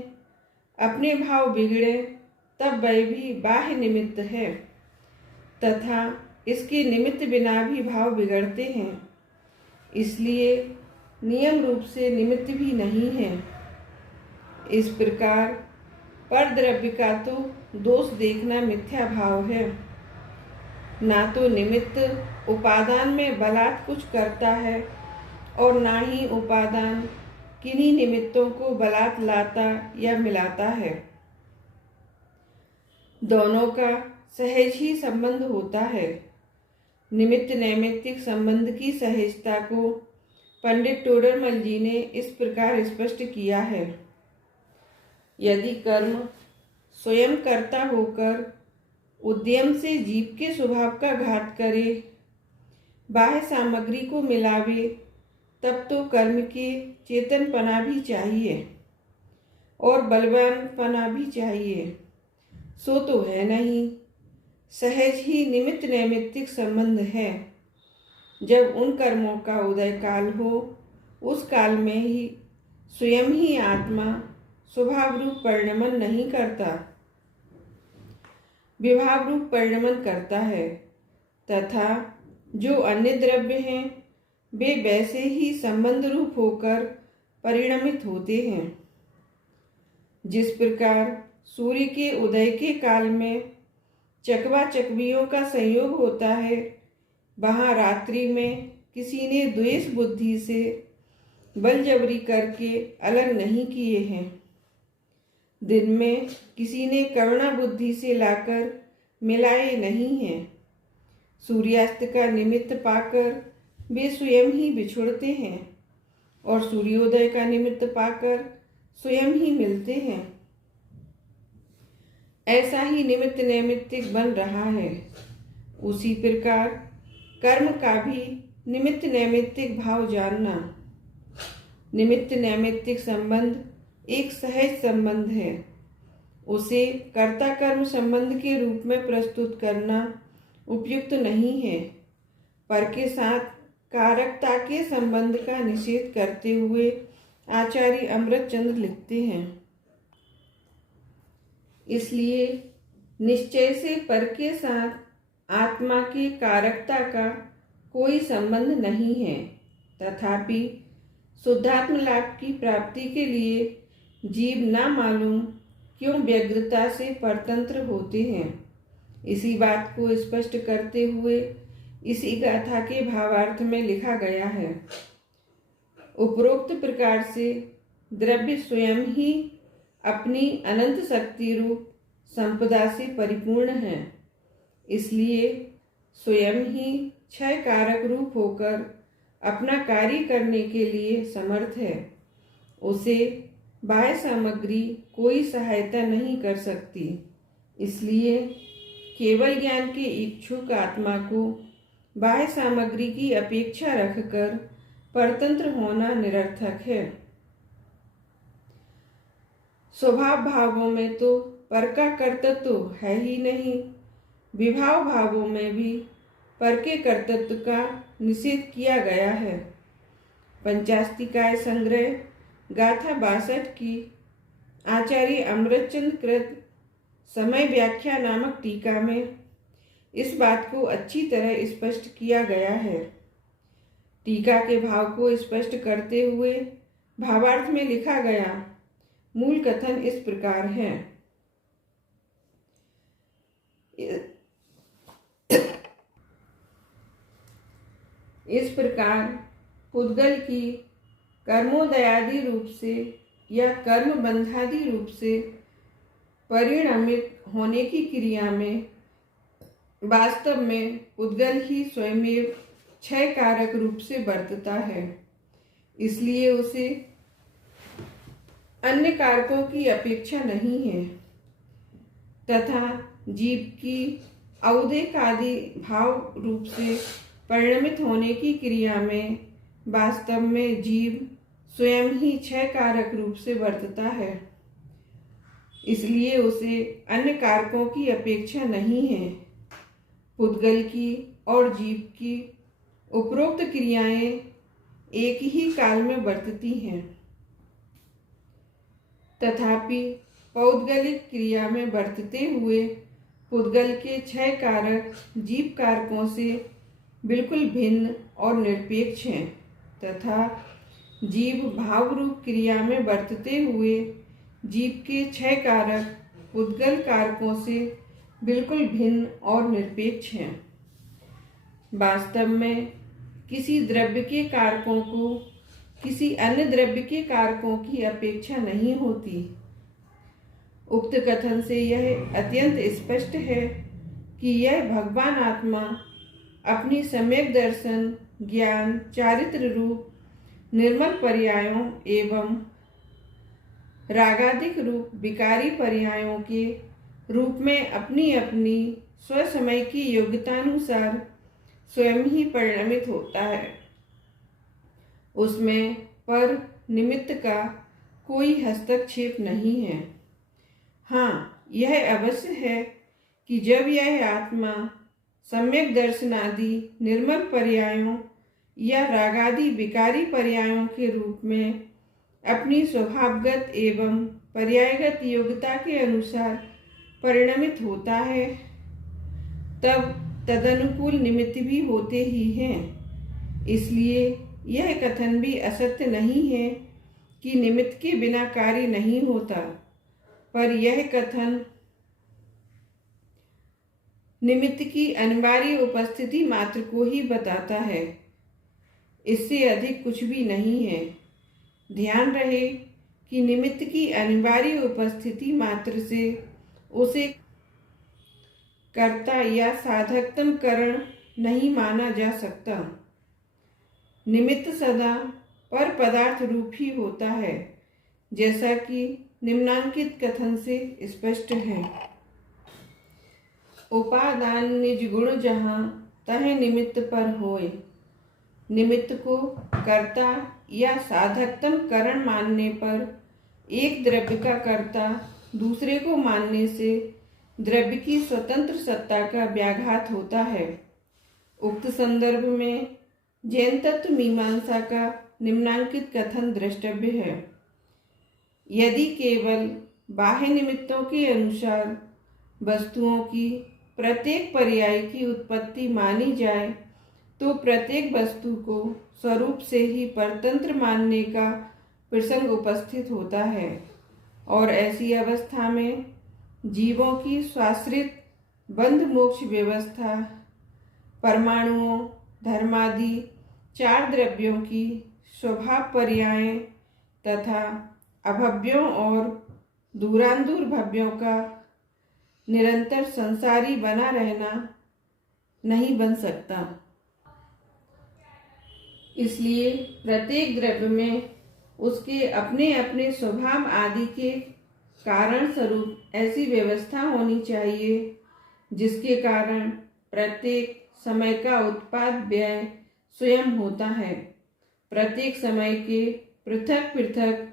अपने भाव बिगड़े तब वह भी बाह्य निमित्त है, तथा इसके निमित्त बिना भी भाव बिगड़ते हैं। इसलिए नियम रूप से निमित्त भी नहीं है। इस प्रकार पर द्रव्य का तो दोष देखना मिथ्या भाव है। ना तो निमित्त उपादान में बलात् कुछ करता है और ना ही उपादान किन्हीं निमित्तों को बलात् लाता या मिलाता है। दोनों का सहज ही संबंध होता है। निमित्त नैमित्तिक संबंध की सहजता को पंडित टोडरमल जी ने इस प्रकार स्पष्ट किया है। यदि कर्म स्वयं कर्ता होकर उद्यम से जीव के स्वभाव का घात करे, बाह्य सामग्री को मिलावे, तब तो कर्म के चेतनपना भी चाहिए और बलवानपना भी चाहिए। सो तो है नहीं। सहज ही निमित्त नैमित्तिक संबंध है। जब उन कर्मों का उदय काल हो, उस काल में ही स्वयं ही आत्मा स्वभाव रूप परिणमन नहीं करता, विभाव रूप परिणमन करता है, तथा जो अन्य द्रव्य हैं वे वैसे ही संबंध रूप होकर परिणमित होते हैं। जिस प्रकार सूर्य के उदय के काल में चकवा चकवियों का संयोग होता है, वहाँ रात्रि में किसी ने द्वेष बुद्धि से बलजबरी करके अलग नहीं किए हैं। दिन में किसी ने करुणा बुद्धि से लाकर मिलाए नहीं हैं। सूर्यास्त का निमित्त पाकर वे स्वयं ही बिछुड़ते हैं और सूर्योदय का निमित्त पाकर स्वयं ही मिलते हैं। ऐसा ही निमित्त नैमित्तिक बन रहा है। उसी प्रकार कर्म का भी निमित्त नैमित्तिक भाव जानना। निमित्त नैमित्तिक संबंध एक सहज संबंध है। उसे कर्ता कर्म संबंध के रूप में प्रस्तुत करना उपयुक्त नहीं है। पर के साथ कारकता के संबंध का निषेध करते हुए आचार्य अमृतचंद्र लिखते हैं, इसलिए निश्चय से पर के साथ आत्मा की कारकता का कोई संबंध नहीं है। तथापि शुद्धात्म लाभ की प्राप्ति के लिए जीव ना मालूम क्यों व्यग्रता से परतंत्र होते हैं। इसी बात को स्पष्ट करते हुए इसी गाथा के भावार्थ में लिखा गया है। उपरोक्त प्रकार से द्रव्य स्वयं ही अपनी अनंत शक्ति रूप संपदा से परिपूर्ण है, इसलिए स्वयं ही क्षय कारक रूप होकर अपना कार्य करने के लिए समर्थ है। उसे बाह्य सामग्री कोई सहायता नहीं कर सकती, इसलिए केवल ज्ञान के इच्छुक आत्मा को बाह्य सामग्री की अपेक्षा रखकर परतंत्र होना निरर्थक है। स्वभाव भावों में तो पर का कर्तृत्व तो है ही नहीं, विभाव भावों में भी पर के कर्तृत्व का निषेध किया गया है। पंचास्तिकाय संग्रह गाथा 62 की आचार्य अमृतचंद कृत समय व्याख्या नामक टीका में इस बात को अच्छी तरह स्पष्ट किया गया है। टीका के भाव को स्पष्ट करते हुए भावार्थ में लिखा गया मूल कथन इस प्रकार है। इस प्रकार पुद्गल की कर्मोदयादि रूप से या कर्म बंधादि रूप से परिणमित होने की क्रिया में वास्तव में पुद्गल ही स्वयं क्षय कारक रूप से बरतता है, इसलिए उसे अन्य कारकों की अपेक्षा नहीं है तथा जीव की औदेकादि भाव रूप से परिणमित होने की क्रिया में वास्तव में जीव स्वयं ही क्षय कारक रूप से बरतता है, इसलिए उसे अन्य कारकों की अपेक्षा नहीं है। पुद्गल की और जीव की उपरोक्त क्रियाएं एक ही काल में बरतती हैं, तथापि पौद्गलिक क्रिया में बरतते हुए पुद्गल के क्षय कारक जीव कारकों से बिल्कुल भिन्न और निरपेक्ष हैं तथा जीव भाव रूप क्रिया में बरतते हुए जीव के क्षय कारक पुद्गल कारकों से बिल्कुल भिन्न और निरपेक्ष हैं। वास्तव में किसी द्रव्य के कारकों को किसी अन्य द्रव्य के कारकों की अपेक्षा नहीं होती। उक्त कथन से यह अत्यंत स्पष्ट है कि यह भगवान आत्मा अपनी सम्यक दर्शन ज्ञान चारित्र रूप निर्मल पर्यायों एवं रागादिक रूप विकारी पर्यायों के रूप में अपनी अपनी स्वसमय की योग्यतानुसार स्वयं ही परिणमित होता है। उसमें पर निमित्त का कोई हस्तक्षेप नहीं है। हाँ, यह अवश्य है कि जब यह आत्मा सम्यक दर्शनादि निर्मल पर्यायों या रागादि विकारी पर्यायों के रूप में अपनी स्वभावगत एवं पर्यायगत योग्यता के अनुसार परिणमित होता है, तब तदनुकूल निमित्त भी होते ही हैं। इसलिए यह कथन भी असत्य नहीं है कि निमित्त के बिना कार्य नहीं होता, पर यह कथन निमित्त की अनिवार्य उपस्थिति मात्र को ही बताता है, इससे अधिक कुछ भी नहीं है। ध्यान रहे कि निमित्त की अनिवार्य उपस्थिति मात्र से उसे कर्ता या साधकतम करण नहीं माना जा सकता। निमित्त सदा पर पदार्थ रूप ही होता है, जैसा कि निम्नांकित कथन से स्पष्ट है। उपादान निज गुण जहाँ तह निमित्त पर होए। निमित्त को कर्ता या साधकतम करण मानने पर एक द्रव्य का कर्ता दूसरे को मानने से द्रव्य की स्वतंत्र सत्ता का व्याघात होता है। उक्त संदर्भ में जैन तत्व मीमांसा का निम्नांकित कथन द्रष्टव्य है। यदि केवल बाह्य निमित्तों के अनुसार वस्तुओं की प्रत्येक पर्याय की उत्पत्ति मानी जाए तो प्रत्येक वस्तु को स्वरूप से ही परतंत्र मानने का प्रसंग उपस्थित होता है और ऐसी अवस्था में जीवों की स्वाश्रित बंध मोक्ष व्यवस्था परमाणुओं धर्मादि 4 द्रव्यों की स्वभाव पर्याय तथा अभव्यों और दूरांदूर भव्यों का निरंतर संसारी बना रहना नहीं बन सकता। इसलिए प्रत्येक द्रव्य में उसके अपने अपने स्वभाव आदि के कारण स्वरूप ऐसी व्यवस्था होनी चाहिए जिसके कारण प्रत्येक समय का उत्पाद व्यय स्वयं होता है। प्रत्येक समय के पृथक पृथक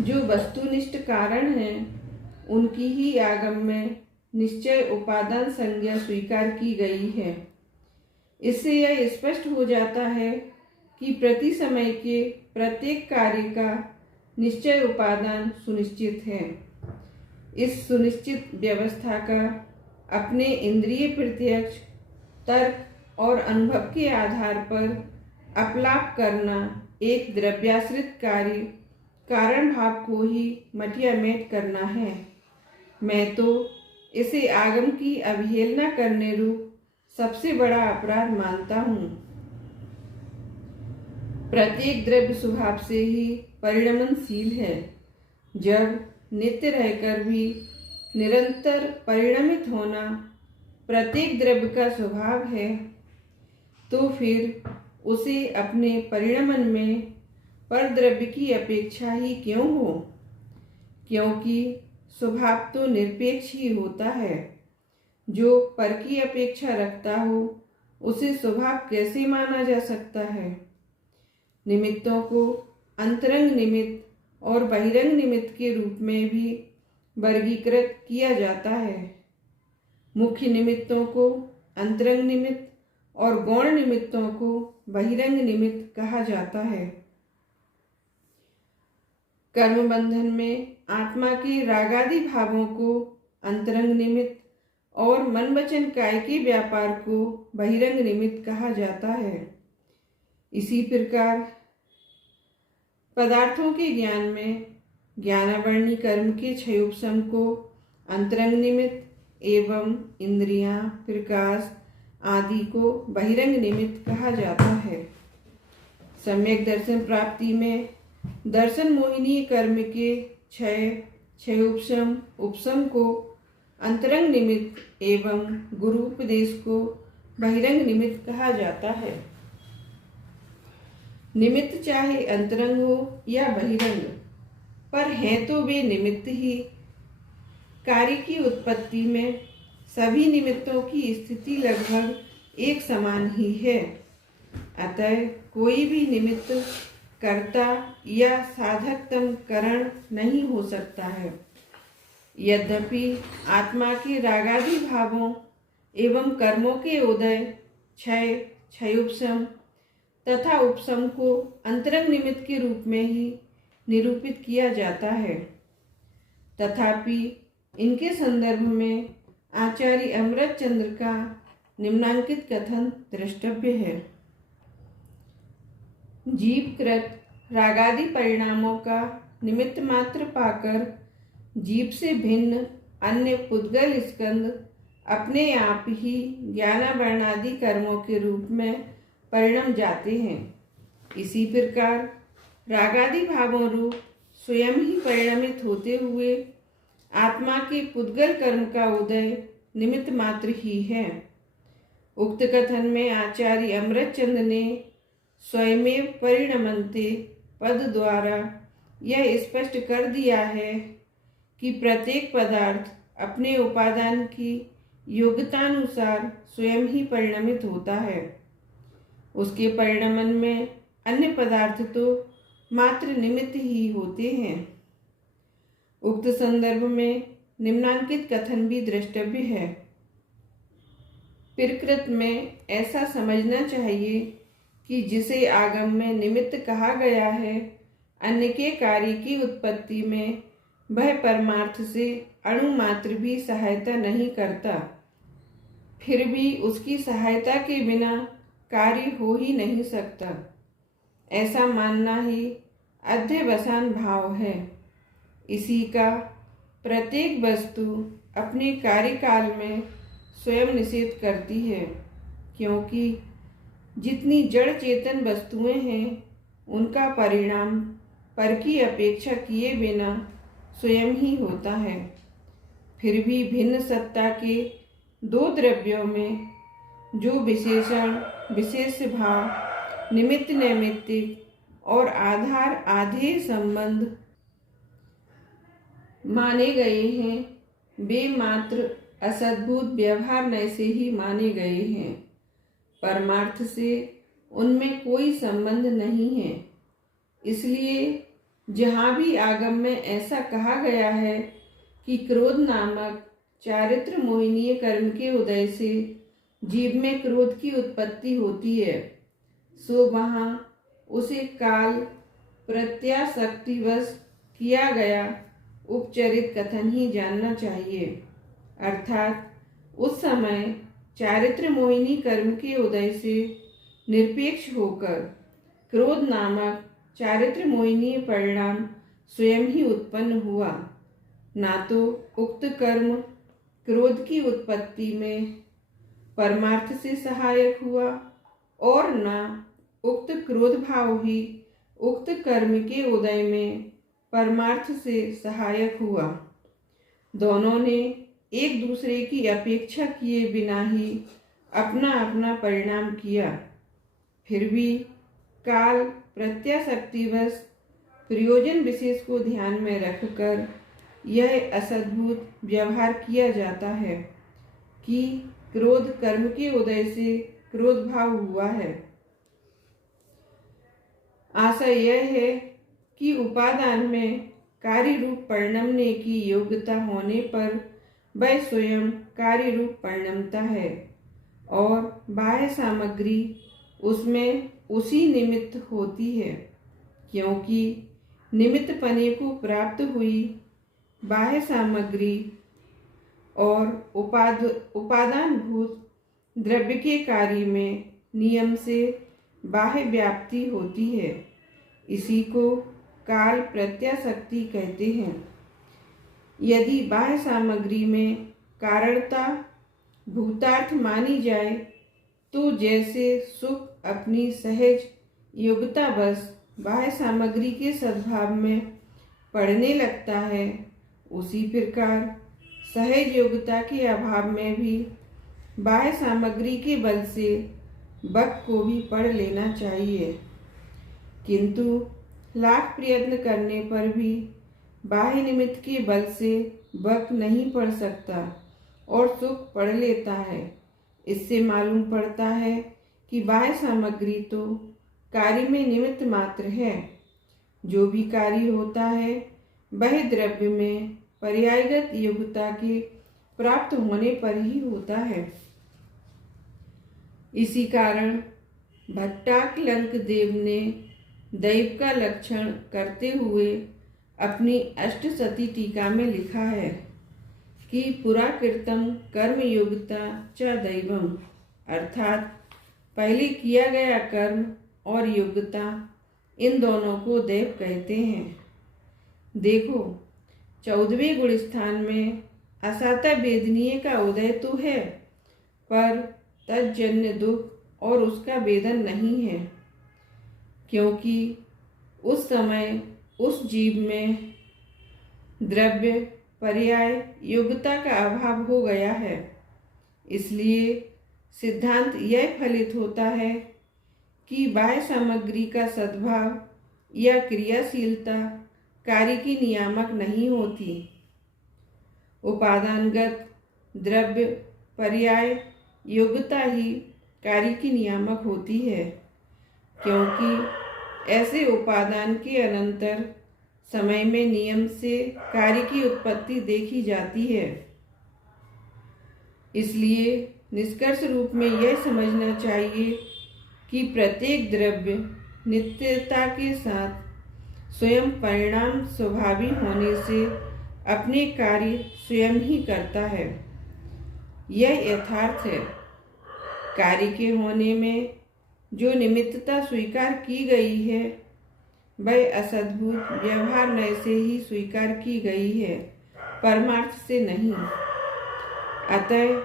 जो वस्तुनिष्ठ कारण हैं उनकी ही आगम में निश्चय उपादान संज्ञा स्वीकार की गई है। इससे यह स्पष्ट हो जाता है कि प्रति समय के प्रत्येक कार्य का निश्चय उपादान सुनिश्चित है। इस सुनिश्चित व्यवस्था का अपने इंद्रिय प्रत्यक्ष तर्क और अनुभव के आधार पर अपलाप करना एक द्रव्याश्रित कार्य कारण भाव को ही मटियामेट करना है। मैं तो इसे आगम की अवहेलना करने रूप सबसे बड़ा अपराध मानता हूँ। प्रत्येक द्रव्य स्वभाव से ही परिणमनशील है। जब नित्य रहकर भी निरंतर परिणमित होना प्रत्येक द्रव्य का स्वभाव है तो फिर उसे अपने परिणमन में पर द्रव्य की अपेक्षा ही क्यों हो, क्योंकि स्वभाव तो निरपेक्ष ही होता है। जो पर की अपेक्षा रखता हो उसे स्वभाव कैसे माना जा सकता है। निमित्तों को अंतरंग निमित्त और बहिरंग निमित्त के रूप में भी वर्गीकृत किया जाता है। मुख्य निमित्तों को अंतरंग निमित्त और गौण निमित्तों को बहिरंग निमित्त कहा जाता है। कर्म बंधन में आत्मा के रागादि भावों को अंतरंग निमित्त और मन वचन काय के व्यापार को बहिरंग निमित्त कहा जाता है। इसी प्रकार पदार्थों के ज्ञान में ज्ञानावरणी कर्म के क्षयोपशम को अंतरंग निमित्त एवं इंद्रियां प्रकाश आदि को बहिरंग निमित्त कहा जाता है। सम्यक दर्शन प्राप्ति में दर्शन मोहिनी कर्म के क्षयोपशम उपशम को अंतरंग निमित्त एवं गुरु उपदेश को बहिरंग निमित्त कहा जाता है। निमित्त चाहे अंतरंग हो या बहिरंग, पर हैं तो वे निमित्त ही। कार्य की उत्पत्ति में सभी निमित्तों की स्थिति लगभग एक समान ही है। अतः कोई भी निमित्त कर्ता या साधकतम कारण नहीं हो सकता है। यद्यपि आत्मा के रागादि भावों एवं कर्मों के उदय क्षय क्षयोपशम तथा उपशम को अंतरंग निमित्त के रूप में ही निरूपित किया जाता है, तथापि इनके संदर्भ में आचार्य अमृतचंद्र का निम्नांकित कथन द्रष्टव्य है। जीवकृत रागादि परिणामों का निमित्त मात्र पाकर जीव से भिन्न अन्य पुद्गल स्कंद अपने आप ही ज्ञानावरणादि कर्मों के रूप में परिणम जाते हैं। इसी प्रकार रागादि भावों रूप स्वयं ही परिणमित होते हुए आत्मा के पुद्गल कर्म का उदय निमित्त मात्र ही है। उक्त कथन में आचार्य अमृतचंद ने स्वयमेव परिणमन्ते पद द्वारा यह स्पष्ट कर दिया है कि प्रत्येक पदार्थ अपने उपादान की योग्यतानुसार स्वयं ही परिणमित होता है। उसके परिणमन में अन्य पदार्थ तो मात्र निमित्त ही होते हैं। उक्त संदर्भ में निम्नांकित कथन भी द्रष्टव्य है। प्रकृत में ऐसा समझना चाहिए कि जिसे आगम में निमित्त कहा गया है, अन्य के कार्य की उत्पत्ति में वह परमार्थ से अणु मात्र भी सहायता नहीं करता, फिर भी उसकी सहायता के बिना कार्य हो ही नहीं सकता। ऐसा मानना ही अध्यवसान भाव है। इसी का प्रत्येक वस्तु अपने कार्यकाल में स्वयं निषेध करती है, क्योंकि जितनी जड़ चेतन वस्तुएं हैं उनका परिणाम पर की अपेक्षा किए बिना स्वयं ही होता है। फिर भी भिन्न सत्ता के दो द्रव्यों में जो विशेषण विशेष भाव निमित्त नैमित्तिक और आधार आधेय संबंध माने गए हैं, वे मात्र असद्भुत व्यवहार नय से ही माने गए हैं। परमार्थ से उनमें कोई संबंध नहीं है। इसलिए जहाँ भी आगम में ऐसा कहा गया है कि क्रोध नामक चारित्र मोहिनीय कर्म के उदय से जीव में क्रोध की उत्पत्ति होती है, सो वहाँ उसे काल प्रत्याशक्तिवश किया गया उपचरित कथन ही जानना चाहिए। अर्थात उस समय चारित्र मोहिनी कर्म के उदय से निरपेक्ष होकर क्रोध नामक चारित्र मोहिनी परिणाम स्वयं ही उत्पन्न हुआ। ना तो उक्त कर्म क्रोध की उत्पत्ति में परमार्थ से सहायक हुआ और न उक्त क्रोध भाव ही उक्त कर्म के उदय में परमार्थ से सहायक हुआ। दोनों ने एक दूसरे की अपेक्षा किए बिना ही अपना अपना परिणाम किया। फिर भी काल प्रत्याशक्तिवश प्रयोजन विशेष को ध्यान में रखकर यह असद्भुत व्यवहार किया जाता है कि क्रोध कर्म के उदय से क्रोध भाव हुआ है। आशा यह है कि उपादान में कार्य रूप परिणमने की योग्यता होने पर वह स्वयं कार्य रूप परिणमता है और बाह्य सामग्री उसमें उसी निमित्त होती है, क्योंकि निमित्त पने को प्राप्त हुई बाह्य सामग्री और उपादान भूत द्रव्य के कार्य में नियम से बाह्य व्याप्ति होती है। इसी को काल प्रत्याशक्ति कहते हैं। यदि बाह्य सामग्री में कारणता भूतार्थ मानी जाए तो जैसे सुख अपनी सहज योग्यता बस बाह्य सामग्री के सद्भाव में पड़ने लगता है, उसी प्रकार सहज योग्यता के अभाव में भी बाह्य सामग्री के बल से बक को भी पढ़ लेना चाहिए। किंतु लाख प्रयत्न करने पर भी बाह्य निमित्त के बल से बक नहीं पढ़ सकता और सुख पढ़ लेता है। इससे मालूम पड़ता है कि बाह्य सामग्री तो कार्य में निमित्त मात्र है। जो भी कार्य होता है वह द्रव्य में पर्यायगत योग्यता के प्राप्त होने पर ही होता है। इसी कारण भट्टाकलंक देव ने दैव का लक्षण करते हुए अपनी अष्टसती टीका में लिखा है कि पुरा कृतम कर्म योग्यता च दैवम, अर्थात पहले किया गया कर्म और योग्यता, इन दोनों को दैव कहते हैं। देखो 14वें गुण स्थान में असाता वेदनीय का उदय तो है, पर तज्जन्य दुख और उसका वेदन नहीं है, क्योंकि उस समय उस जीव में द्रव्य पर्याय योग्यता का अभाव हो गया है। इसलिए सिद्धांत यह फलित होता है कि बाह्य सामग्री का सद्भाव या क्रियाशीलता कार्य की नियामक नहीं होती। उपादानगत द्रव्य पर्याय योग्यता ही कार्य की नियामक होती है, क्योंकि ऐसे उपादान के अनंतर समय में नियम से कार्य की उत्पत्ति देखी जाती है। इसलिए निष्कर्ष रूप में यह समझना चाहिए कि प्रत्येक द्रव्य नित्यता के साथ स्वयं परिणाम स्वभावी होने से अपने कार्य स्वयं ही करता है। यह यथार्थ है। कार्य के होने में जो निमित्तता स्वीकार की गई है वह असद्भुत व्यवहार नय से ही स्वीकार की गई है, परमार्थ से नहीं। अतः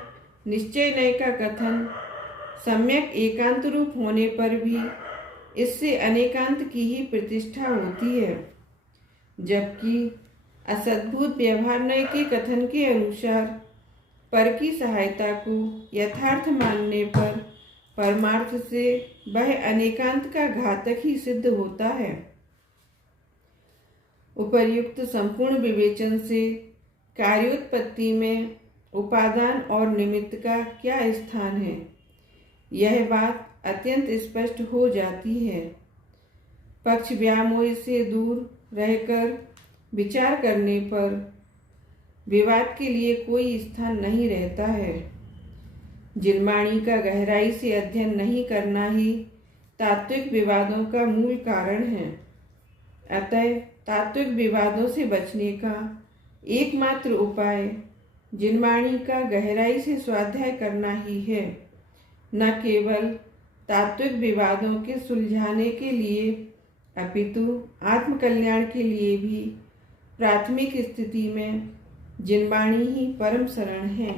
निश्चय नय का कथन सम्यक एकांत रूप होने पर भी इससे अनेकांत की ही प्रतिष्ठा होती है, जबकि असद्भुत व्यवहार नय के कथन के अनुसार पर की सहायता को यथार्थ मानने पर परमार्थ से वह अनेकांत का घातक ही सिद्ध होता है। उपर्युक्त संपूर्ण विवेचन से कार्योत्पत्ति में उपादान और निमित्त का क्या स्थान है, यह बात अत्यंत स्पष्ट हो जाती है। पक्ष व्यामोह से दूर रहकर विचार करने पर विवाद के लिए कोई स्थान नहीं रहता है। जिनवाणी का गहराई से अध्ययन नहीं करना ही तात्विक विवादों का मूल कारण है। अतः तात्विक विवादों से बचने का एकमात्र उपाय जिनवाणी का गहराई से स्वाध्याय करना ही है, न केवल तात्विक विवादों के सुलझाने के लिए अपितु आत्मकल्याण के लिए भी प्राथमिक स्थिति में जिनवाणी ही परम शरण है।